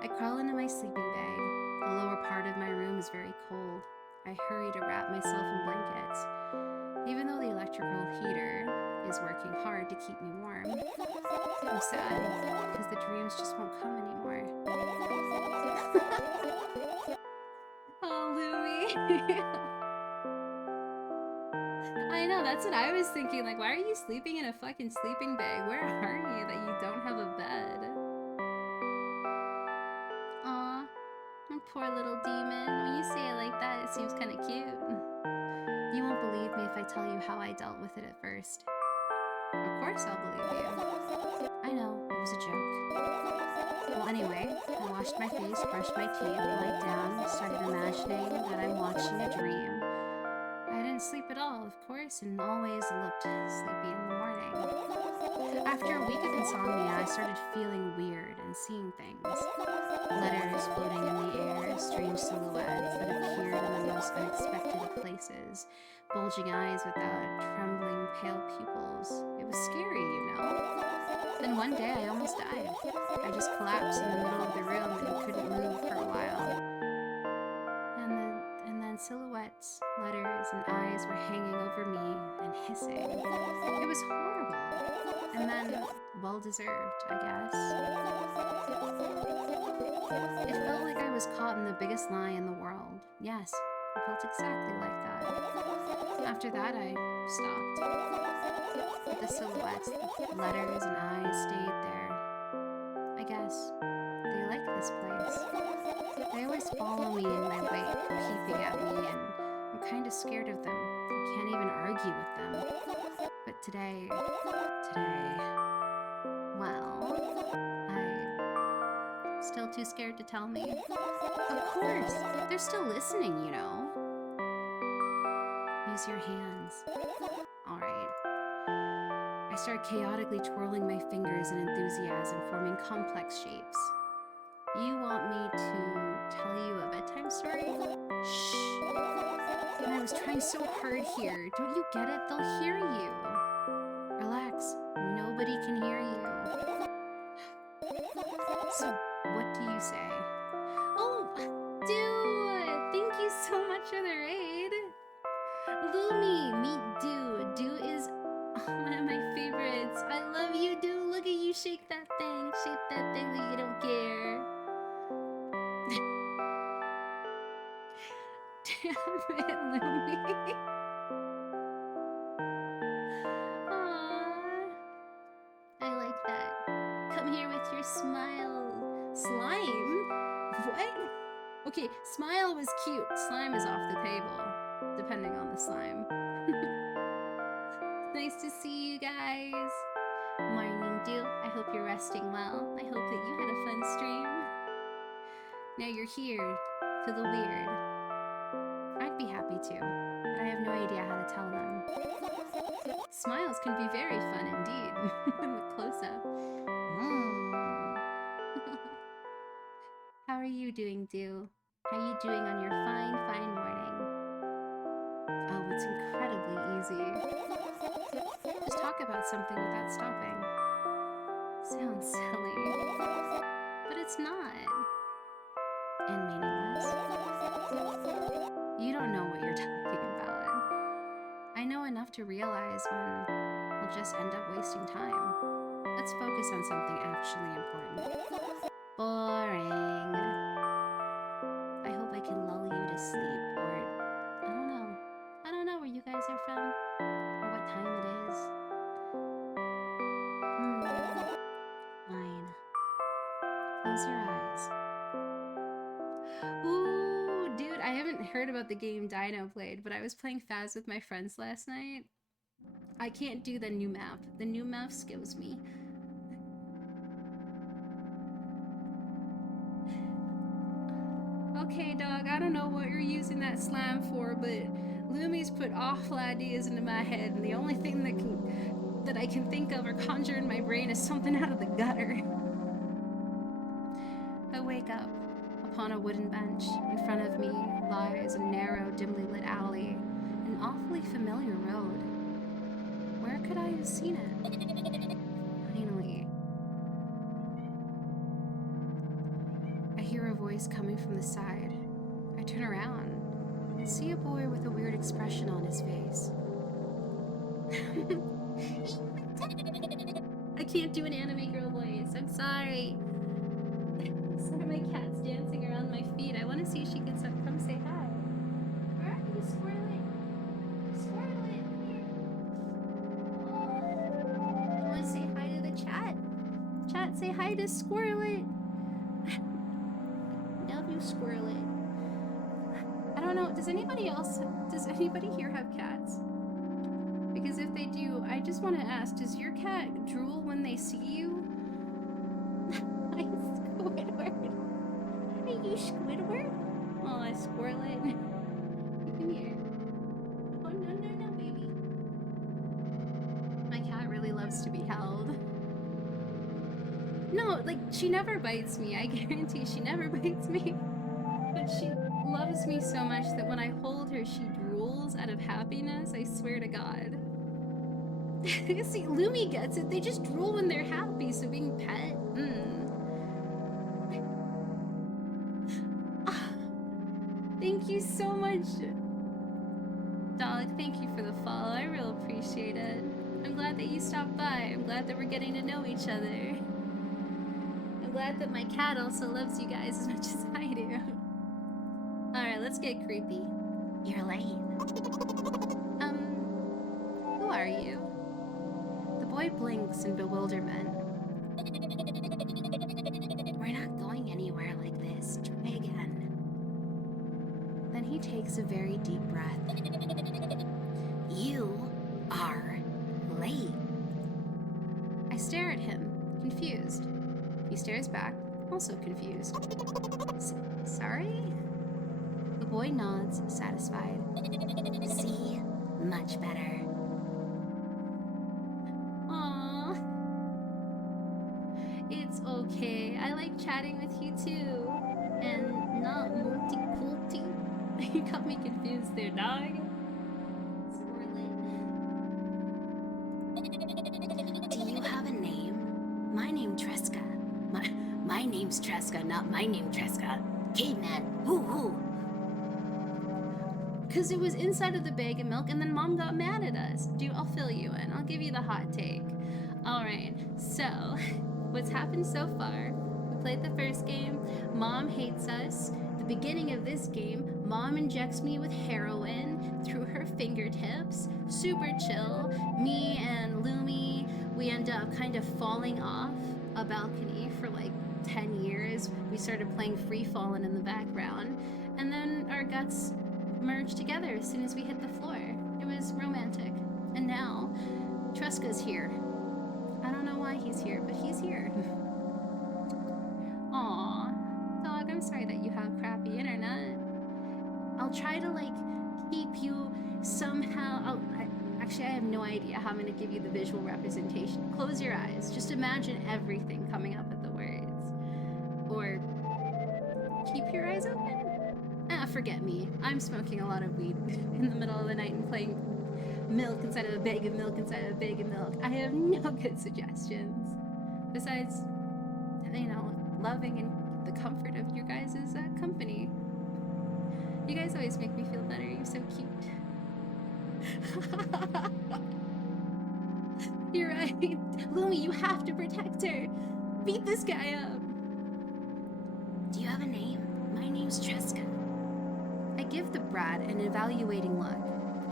I crawl into my sleeping bag. The lower part of my room is very cold. I hurry to wrap myself in blankets. Even though the electrical heater is working hard to keep me warm, I'm sad because the dreams just won't come anymore. Oh, Louie. I know, that's what I was thinking. Like, why are you sleeping in a fucking sleeping bag? Where are you that you don't have a bed? Aw, poor little demon. When you say it like that, it seems kind of cute. believe me if I tell you how I dealt with it at first? Of course I'll believe you. I know, it was a joke. Well, anyway, I washed my face, brushed my teeth, lied down, started imagining that I'm watching a dream. I didn't sleep at all, of course, and always looked sleepy in the morning. After a week of insomnia, I started feeling weird and seeing things. Letters floating in the air, strange silhouettes that appeared in the most unexpected of places, bulging eyes without trembling, pale pupils. It was scary, you know? Then one day I almost died. I just collapsed in the middle of the room and couldn't move for a while. And then silhouettes, letters, and eyes were hanging over me and hissing. It was horrible. And then, well-deserved, I guess. It felt like I was caught in the biggest lie in the world. Yes, it felt exactly like that. After that, I stopped. But the silhouettes, the letters, and eyes stayed there. I guess they like this place. They always follow me in my wake, peeping at me, and I'm kind of scared of them. I can't even argue with them. But today, well, I'm still too scared to tell me. Of course, they're still listening, you know. Use your hands. All right. I start chaotically twirling my fingers in enthusiasm, forming complex shapes. You want me to tell you a bedtime story? Shh. And I was trying so hard here. Don't you get it? They'll hear you. Relax. Nobody can hear you. So, what do you say? Oh, dude! Thank you so much for the raid. Lumi, meet Do. Do is one of my favorites. I love you, Do. Look at you shake that thing. Shake that thing like you don't care. Damn it, Lumi. Aww. I like that. Come here with your smile. Slime? What? Okay, smile was cute. Slime is off the table, depending on the slime. Nice to see you guys. Morning, Dew. I hope you're resting well. I hope that you had a fun stream. Now you're here to the weird. I'd be happy to, but I have no idea how to tell them. Smiles can be very fun indeed. In the close-up. How are you doing, Dew? How are you doing on your fine, fine morning? Oh, it's incredibly easy. Just talk about something without stopping. Sounds silly, but it's not. And meaningless. You don't know what you're talking about. I know enough to realize when we'll just end up wasting time. Let's focus on something actually important. Boring. I hope I can lull you to sleep, or I don't know. I don't know where you guys are from, or what time it is. Fine. Close your eyes. Ooh, dude, I haven't heard about the game Dino played, but I was playing Faz with my friends last night. I can't do the new map. The new map skills me. Okay, dog, I don't know what you're using that slime for, but Lumi's put awful ideas into my head, and the only thing that I can think of or conjure in my brain is something out of the gutter. I wake up. Upon a wooden bench, in front of me lies a narrow, dimly lit alley, an awfully familiar road. Where could I have seen it? Finally. I hear a voice coming from the side. I turn around and see a boy with a weird expression on his face. I can't do an anime girl voice. I'm sorry. Sorry, my cat's dancing around my feet. I want to see if she can come say hi. Where are you, Squirrelette? Squirrelette, here. You want to say hi to the chat? Chat, say hi to Squirrelette. Love you, Squirrelette. I don't know what does anybody here have cats? Because if they do, I just want to ask, does your cat drool when they see you? Hi, Squidward. Are you Squidward? Oh, Squirlet. Come here. Oh, no, baby. My cat really loves to be held. No, like, she never bites me. I guarantee she never bites me. But she loves me so much that when I hold her, she drools out of happiness. I swear to God. See, Lumi gets it. They just drool when they're happy, so being pet, Thank you so much. Dalek, thank you for the follow. I really appreciate it. I'm glad that you stopped by. I'm glad that we're getting to know each other. I'm glad that my cat also loves you guys as much as I do. Alright, let's get creepy. You're late. Who are you? The boy blinks in bewilderment. We're not going anywhere like this. Try again. Then he takes a very deep breath. You are late. I stare at him, confused. He stares back, also confused. Sorry? The boy nods, satisfied. See? Much better. Aww. It's okay. I like chatting with you too. And not multi-culti. You got me confused there, dog. Do you have a name? My name's Tresca. My name's Tresca, not my name Tresca. Caveman, whoo. Cause it was inside of the bag of milk and then Mom got mad at us. I'll fill you in. I'll give you the hot take. Alright, so what's happened so far? We played the first game. Mom hates us. The beginning of this game, Mom injects me with heroin through her fingertips. Super chill. Me and Lumi, we end up kind of falling off a balcony for like 10 years. We started playing Free Fallin' in the background. And then our guts merged together as soon as we hit the floor. It was romantic. And now, Tresca's here. I don't know why he's here, but he's here. Aw, dog, I'm sorry that you have crappy internet. I'll try to, like, keep you somehow... Actually, I have no idea how I'm going to give you the visual representation. Close your eyes. Just imagine everything coming up at the words. Or keep your eyes open. Forget me. I'm smoking a lot of weed in the middle of the night and playing milk inside of a bag of milk inside of a bag of milk. I have no good suggestions. Besides, loving and the comfort of your guys' company. You guys always make me feel better. You're so cute. You're right. Lumi, you have to protect her. Beat this guy up. Do you have a name? My name's Tresca. I give the brat an evaluating look.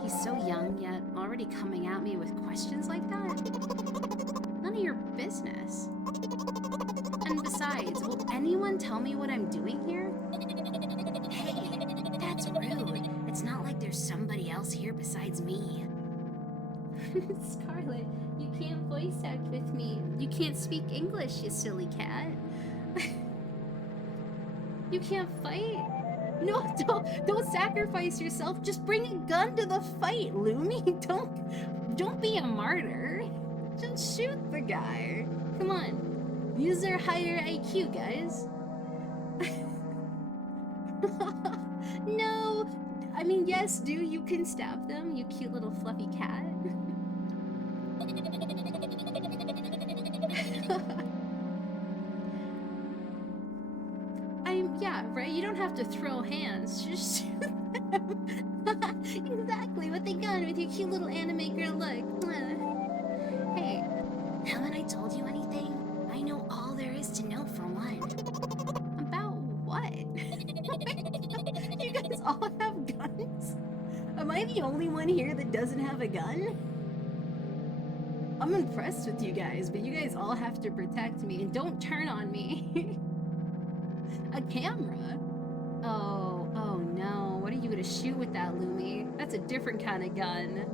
He's so young, yet already coming at me with questions like that? None of your business. And besides, will anyone tell me what I'm doing here? Hey, that's rude. It's not like there's somebody else here besides me. Scarlet, you can't voice act with me. You can't speak English, you silly cat. You can't fight? No, don't sacrifice yourself. Just bring a gun to the fight, Lumi. Don't be a martyr. Just shoot the guy. Come on. Use their higher IQ, guys. No. I mean, yes, you can stab them, you cute little fluffy cat. Yeah, right? You don't have to throw hands. Just shoot them. Exactly, with the gun, with your cute little anime girl look. Hey, haven't I told you anything? I know all there is to know for one. About what? You guys all have guns? Am I the only one here that doesn't have a gun? I'm impressed with you guys, but you guys all have to protect me and don't turn on me. A camera? Oh no. What are you to shoot with that, Lumi. That's a different kind of gun.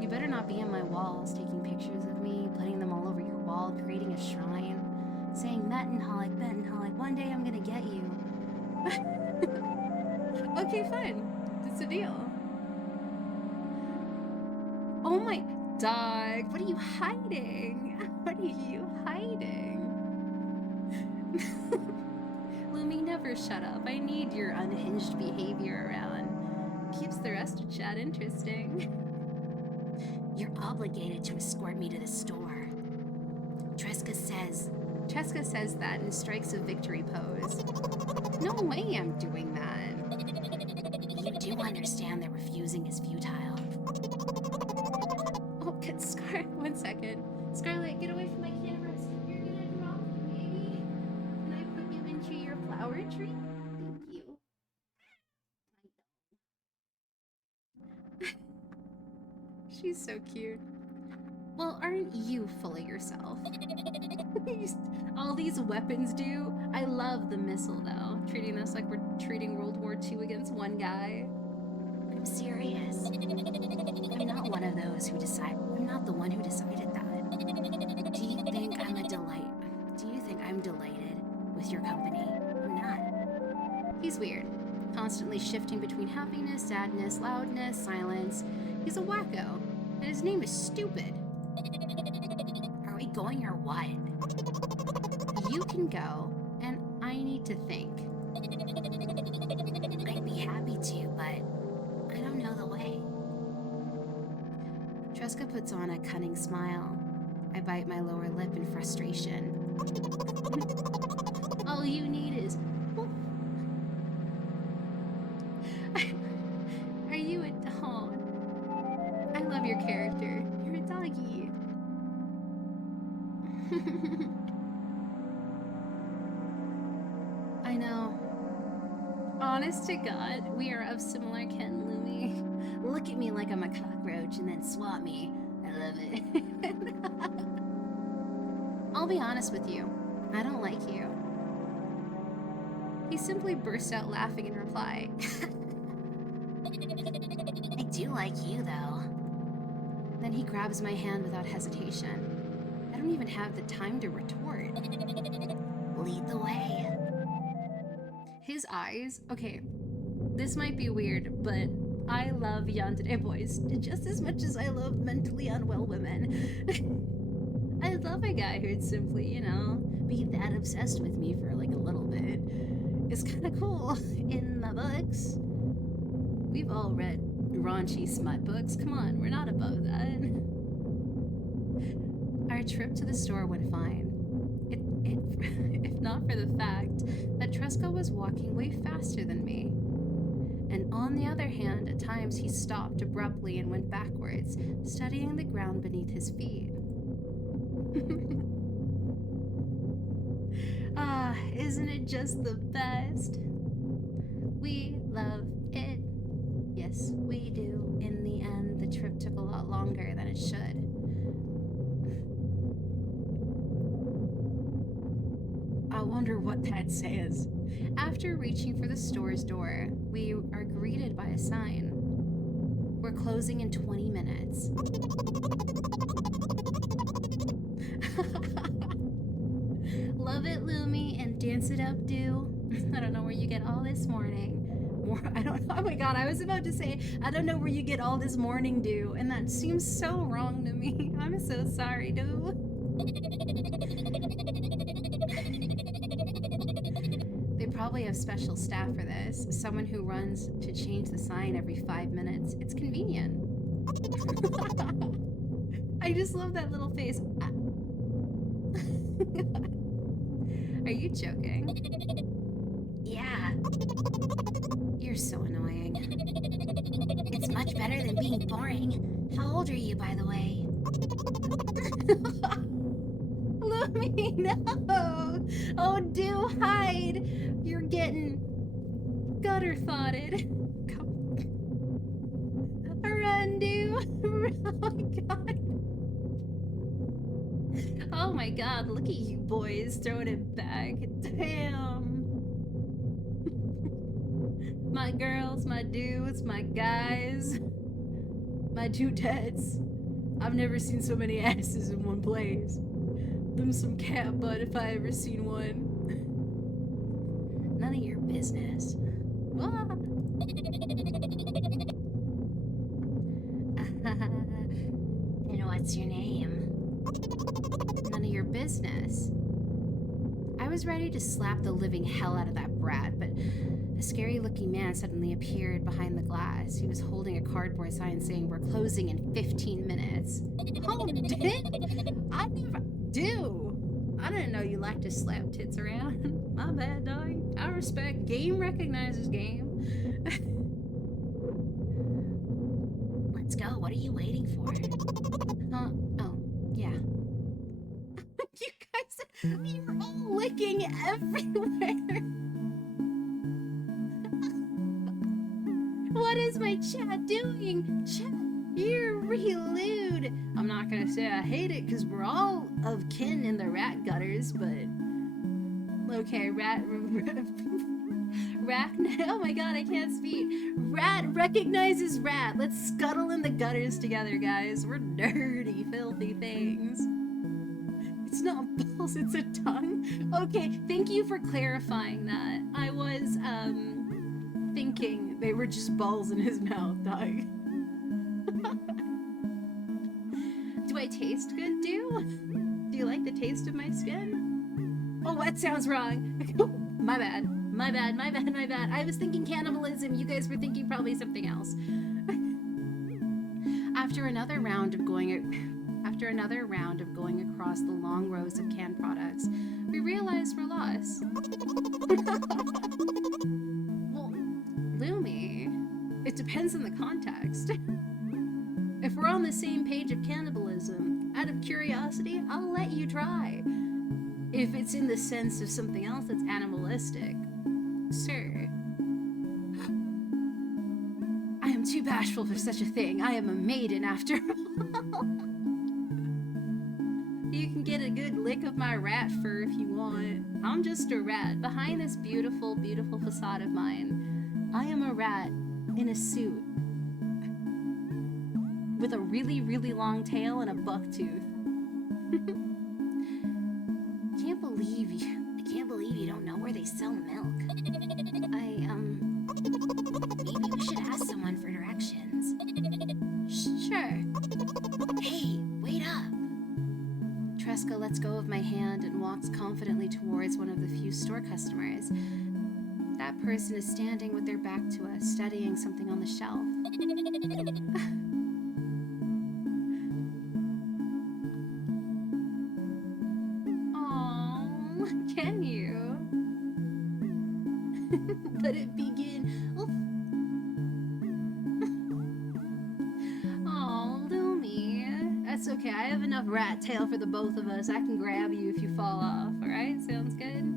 You better not be in my walls, taking pictures of me, putting them all over your wall, creating a shrine, saying Metanholic, one day I'm gonna get you. Okay, fine. It's a deal. Oh my... Dog, what are you hiding? What are you hiding? Lumi, never shut up. I need your unhinged behavior around. Keeps the rest of chat interesting. You're obligated to escort me to the store. Tresca says that and strikes a victory pose. No way I'm doing that. You do understand that refusing is futile. Oh, good Scar. 1 second. Scarlet, get away from my camera. You're gonna drop me, baby. Can I put you into your flower tree? Thank you. She's so cute. Well, aren't you full of yourself? All these weapons do. I love the missile, though. Treating us like we're treating World War II against one guy. I'm serious. I'm not one of those who decide. I'm not the one who decided that. Do you think I'm a delight? Do you think I'm delighted with your company? I'm not. He's weird. Constantly shifting between happiness, sadness, loudness, silence. He's a wacko. And his name is stupid. Are we going or what? You can go, and I need to think. I'd be happy to, but I don't know the way. Tresca puts on a cunning smile. I bite my lower lip in frustration. All you need is... Are you a dog? I love your character. You're a doggy. I know. Honest to God, we are of similar kin, Lumi. Look at me like I'm a cockroach and then swat me. I love it. I'll be honest with you. I don't like you. He simply burst out laughing in reply. I do like you, though. Then he grabs my hand without hesitation. I don't even have the time to retort. Lead the way. His eyes... Okay, this might be weird, but I love yandere boys just as much as I love mentally unwell women. I love a guy who'd simply, you know, be that obsessed with me for like a little bit. It's kind of cool. In the books, we've all read raunchy smut books. Come on, we're not above that. Our trip to the store went fine. If not for the fact that Tresca was walking way faster than me. And on the other hand, at times he stopped abruptly and went backwards, studying the ground beneath his feet. Ah, isn't it just the best? We love it. Yes, we do. In the end, the trip took a lot longer than it should. I wonder what that says. After reaching for the store's door, we are greeted by a sign. We're closing in 20 minutes. Love it, Lumi, and dance it up, do. I don't know where you get all this morning. I don't know. Oh my god, I was about to say, I don't know where you get all this morning dew, and that seems so wrong to me. I'm so sorry, dude. They probably have special staff for this. Someone who runs to change the sign every 5 minutes. It's convenient. I just love that little face. Are you joking? Yeah. You're so annoying. It's much better than being boring. How old are you, by the way? Lumi, no! Oh, do hide! You're getting gutter-thoughted. Run, do! Oh my god. Oh my god, look at you boys throwing it back. Damn. my girls, my dudes, my guys, my dudettes. I've never seen so many asses in one place. Them some cat butt if I ever seen one. None of your business. Ah. And what's your name? None of your business. I was ready to slap the living hell out of that brat, but a scary-looking man suddenly appeared behind the glass. He was holding a cardboard sign saying, "We're closing in 15 minutes." Oh, did I never do. I didn't know you liked to slap tits around. My bad, dog. I respect. Game recognizes game. Let's go. What are you waiting for? Oh, yeah. You guys, you're all licking everywhere. What is my chat doing? Chat, you're real lewd. I'm not gonna say I hate it because we're all of kin in the rat gutters, but okay, rat. Oh my god, I can't speak. Rat recognizes rat. Let's scuttle in the gutters together, guys. We're dirty, filthy things. It's not balls, it's a tongue. Okay, thank you for clarifying that. I was, thinking they were just balls in his mouth, dog. Do I taste good, Do you like the taste of my skin? Oh, that sounds wrong. My bad. My bad. I was thinking cannibalism. You guys were thinking probably something else. After another round of going across the long rows of canned products, we realized we're lost. Well, Lumi, it depends on the context. If we're on the same page of cannibalism, out of curiosity, I'll let you try. If it's in the sense of something else that's animalistic, sir. I am too bashful for such a thing. I am a maiden after all. You can get a good lick of my rat fur if you want. I'm just a rat. Behind this beautiful, beautiful facade of mine, I am a rat in a suit with a really, really long tail and a buck tooth. I can't believe you don't know where they sell milk. Maybe we should ask someone for directions. Sure. Hey, wait up. Tresca lets go of my hand and walks confidently towards one of the few store customers. That person is standing with their back to us, studying something on the shelf. Aww, can you? Let it begin. Oh, Lumi. That's okay. I have enough rat tail for the both of us. I can grab you if you fall off. Alright? Sounds good?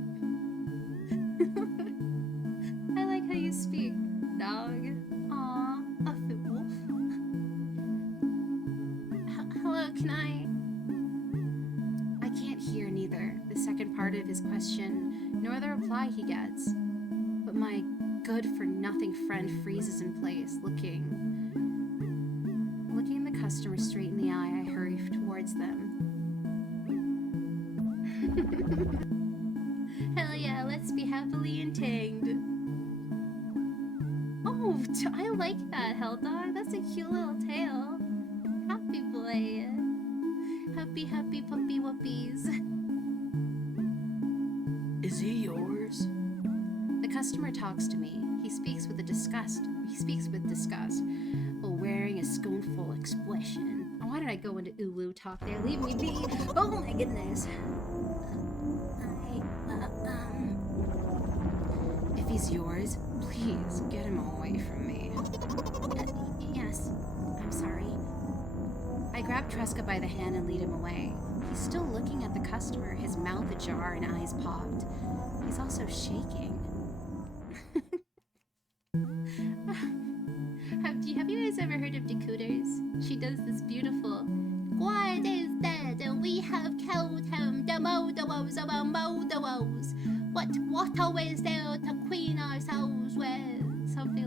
I like how you speak, dog. Aw, a fool. Hello, can I can't hear neither the second part of his question, nor the reply he gets. But my good-for-nothing friend freezes in place, looking the customer straight in the eye. I hurry towards them. Hell yeah, let's be happily entanged. Oh, I like that, Hell Dog. That's a cute little tail. Happy boy. Happy, happy puppy whoopies. Is he yours? The customer talks to me. He speaks with disgust, while wearing a scornful expression. Why did I go into Ulu talk there? Leave me be. Oh my goodness. If he's yours, please get him away from me. Yes, I'm sorry. I grab Tresca by the hand and lead him away. He's still looking at the customer, his mouth ajar and eyes popped. He's also shaking. Have you guys ever heard of Decoders? She does this beautiful, "What is that? We have killed him, the Modowos of our Modowos. What is there to queen ourselves with?" Something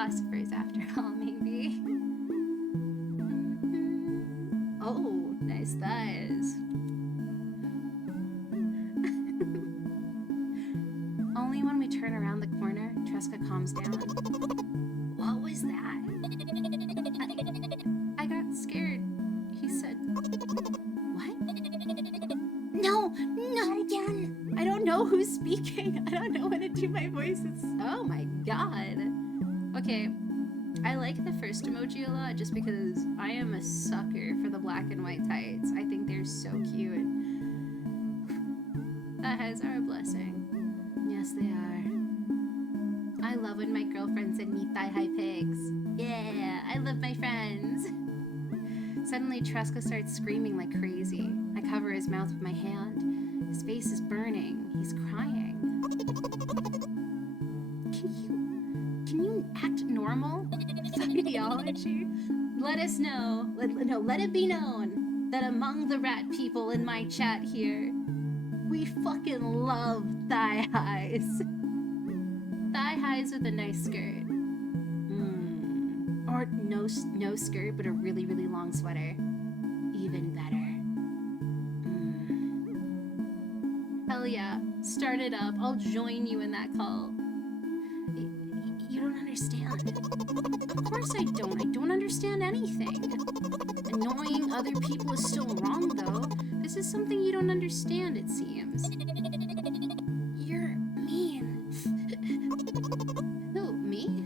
philosophers after all, maybe. Oh, nice thighs. Only when we turn around the corner, Tresca calms down. What was that? I got scared. He said, what? No, not again. I don't know who's speaking. I don't know how to do my voices. Oh my god. Okay, I like the first emoji a lot just because I am a sucker for the black and white tights. I think they're so cute. Thighs are a blessing. Yes, they are. I love when my girlfriend send me thigh-high pics. Yeah, I love my friends. Suddenly, Tresca starts screaming like crazy. I cover his mouth with my hand. His face is burning. He's crying. Can you act normal? Ideology? Let us know. Let it be known that among the rat people in my chat here, we fucking love thigh highs. Thigh highs with a nice skirt. Or no skirt, but a really, really long sweater. Even better. Hell yeah. Start it up. I'll join you in that call. You don't understand. Of course I don't. I don't understand anything. Annoying other people is still wrong, though. This is something you don't understand, it seems. You're mean. Who, me?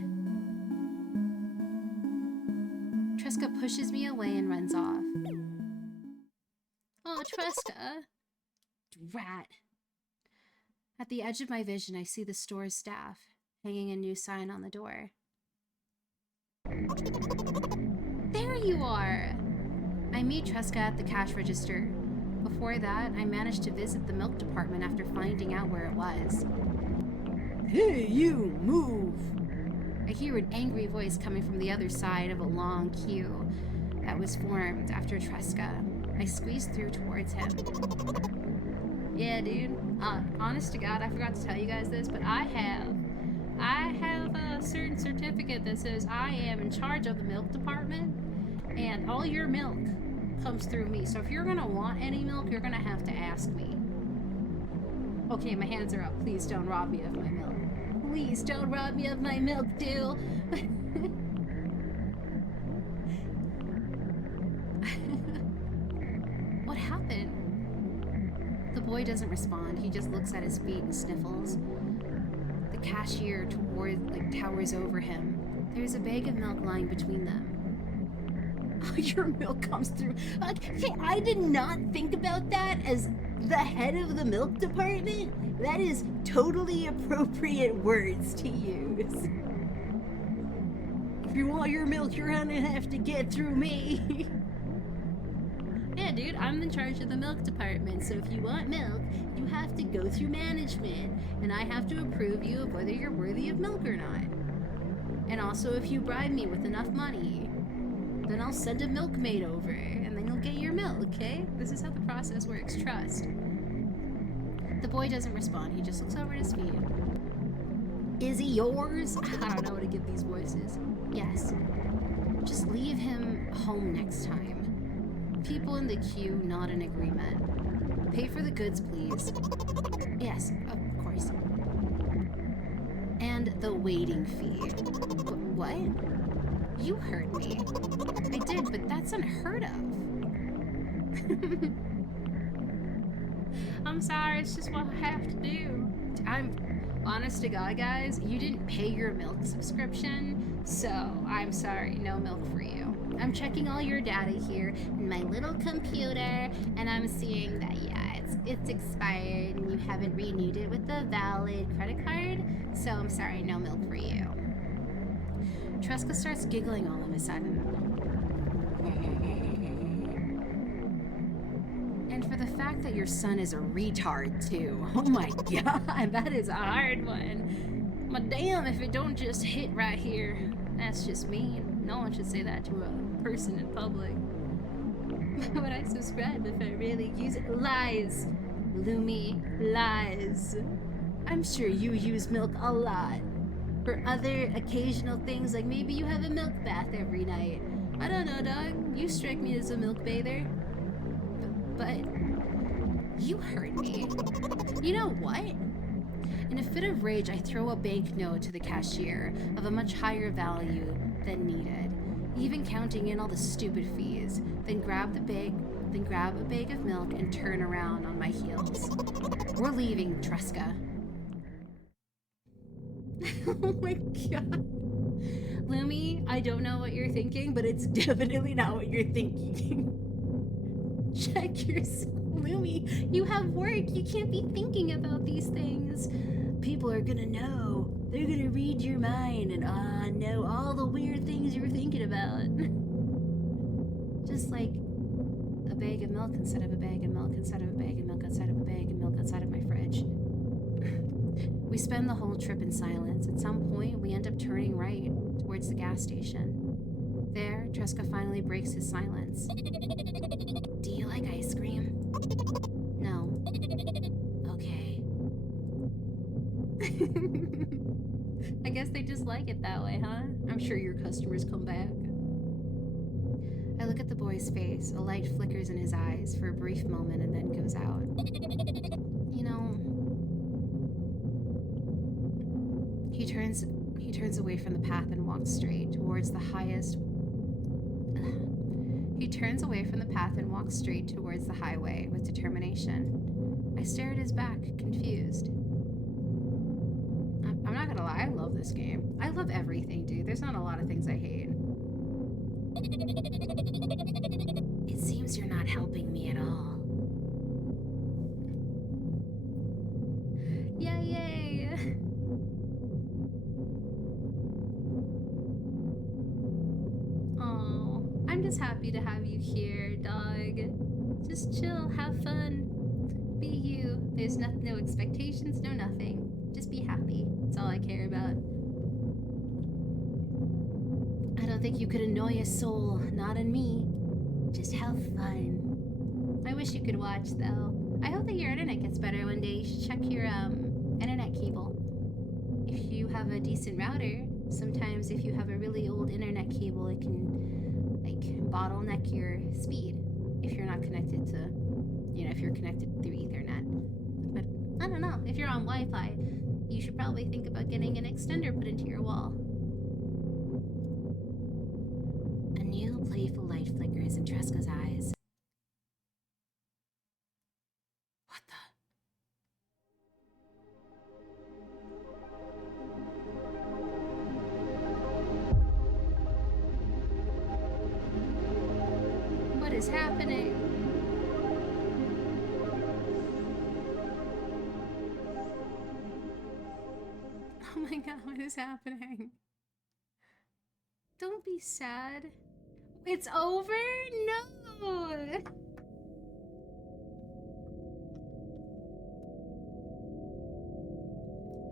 Tresca pushes me away and runs off. Oh, Tresca. Rat. At the edge of my vision, I see the store's staff, hanging a new sign on the door. There you are! I meet Tresca at the cash register. Before that, I managed to visit the milk department after finding out where it was. Hey, you, move! I hear an angry voice coming from the other side of a long queue that was formed after Tresca. I squeezed through towards him. Yeah, dude. Honest to God, I forgot to tell you guys this, but I have a certain certificate that says I am in charge of the milk department, and all your milk comes through me. So if you're gonna want any milk, you're gonna have to ask me. Okay, my hands are up. Please don't rob me of my milk. Please don't rob me of my milk, dude. What happened? The boy doesn't respond. He just looks at his feet and sniffles. The cashier towers over him. There's a bag of milk lying between them. Oh, your milk comes through. Okay, I did not think about that as the head of the milk department. That is totally appropriate words to use. If you want your milk, you're gonna have to get through me. Yeah, dude, I'm in charge of the milk department, so if you want milk, you have to go through management, and I have to approve you of whether you're worthy of milk or not. And also, if you bribe me with enough money, then I'll send a milkmaid over, and then you'll get your milk, okay? This is how the process works. Trust. The boy doesn't respond. He just looks over at his feet. Is he yours? I don't know how to give these voices. Yes. Just leave him home next time. People in the queue nod in agreement. Pay for the goods, please. Yes, of course. And the waiting fee. What? You heard me. I did, but that's unheard of. I'm sorry, it's just what I have to do. I'm honest to God, guys, you didn't pay your milk subscription, so I'm sorry, no milk for you. I'm checking all your data here in my little computer, and I'm seeing that, yeah, it's expired, and you haven't renewed it with a valid credit card, so I'm sorry, no milk for you. Tresca starts giggling all of a sudden. And for the fact that your son is a retard, too. Oh my god, that is a hard one. But damn, if it don't just hit right here. That's just mean. No one should say that to a person in public. Would I subscribe if I really use it? Lies. Lumi, lies. I'm sure you use milk a lot. or other occasional things, like maybe you have a milk bath every night. I don't know, dog. You strike me as a milk bather. But you hurt me. You know what? In a fit of rage, I throw a banknote to the cashier of a much higher value than needed, even counting in all the stupid fees, then grab a bag of milk and turn around on my heels. We're leaving, Tresca. Oh my god. Lumi, I don't know what you're thinking, but it's definitely not what you're thinking. Check yourself. Lumi, you have work. You can't be thinking about these things. People are gonna know. They're gonna read your mind and know all the weird things you're thinking about. Just like a bag of milk instead of a bag of milk instead of a bag of milk outside of a bag of milk outside of my fridge. We spend the whole trip in silence. At some point, we end up turning right towards the gas station. There, Tresca finally breaks his silence. Do you like ice cream? No. Okay. I guess they just like it that way, huh? I'm sure your customers come back. I look at the boy's face. A light flickers in his eyes for a brief moment and then goes out. You know, he turns away from the path and walks straight towards the highest. He turns away from the path and walks straight towards the highway with determination. I stare at his back, confused. I'm not gonna lie, I love this game. I love everything, dude. There's not a lot of things I hate. It seems you're not helping me at all. Yay! Oh, I'm just happy to have you here, dog. Just chill, have fun. Be you. There's no expectations, no nothing. Just be happy. That's all I care about. I don't think you could annoy a soul, not in me. Just have fun. I wish you could watch, though. I hope that your internet gets better one day. You should check your internet cable. If you have a decent router, sometimes if you have a really old internet cable, it can like bottleneck your speed if you're not connected to, if you're connected through Ethernet. But I don't know. If you're on Wi-Fi, you should probably think about getting an extender put into your wall. A new playful light flickers in Tresca's eyes. What the? What is happening? Oh my god, what is happening? Don't be sad. It's over? No!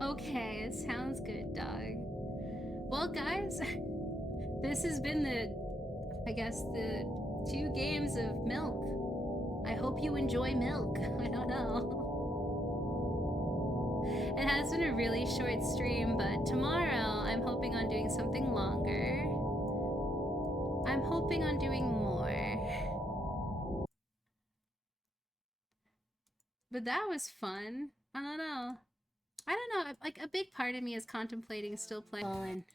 Okay, it sounds good, dog. Well, guys, this has been the 2 games of milk. I hope you enjoy milk. I don't know. It has been a really short stream, but tomorrow I'm hoping on doing something longer. I'm hoping on doing more. But that was fun. I don't know. Like, a big part of me is contemplating still playing.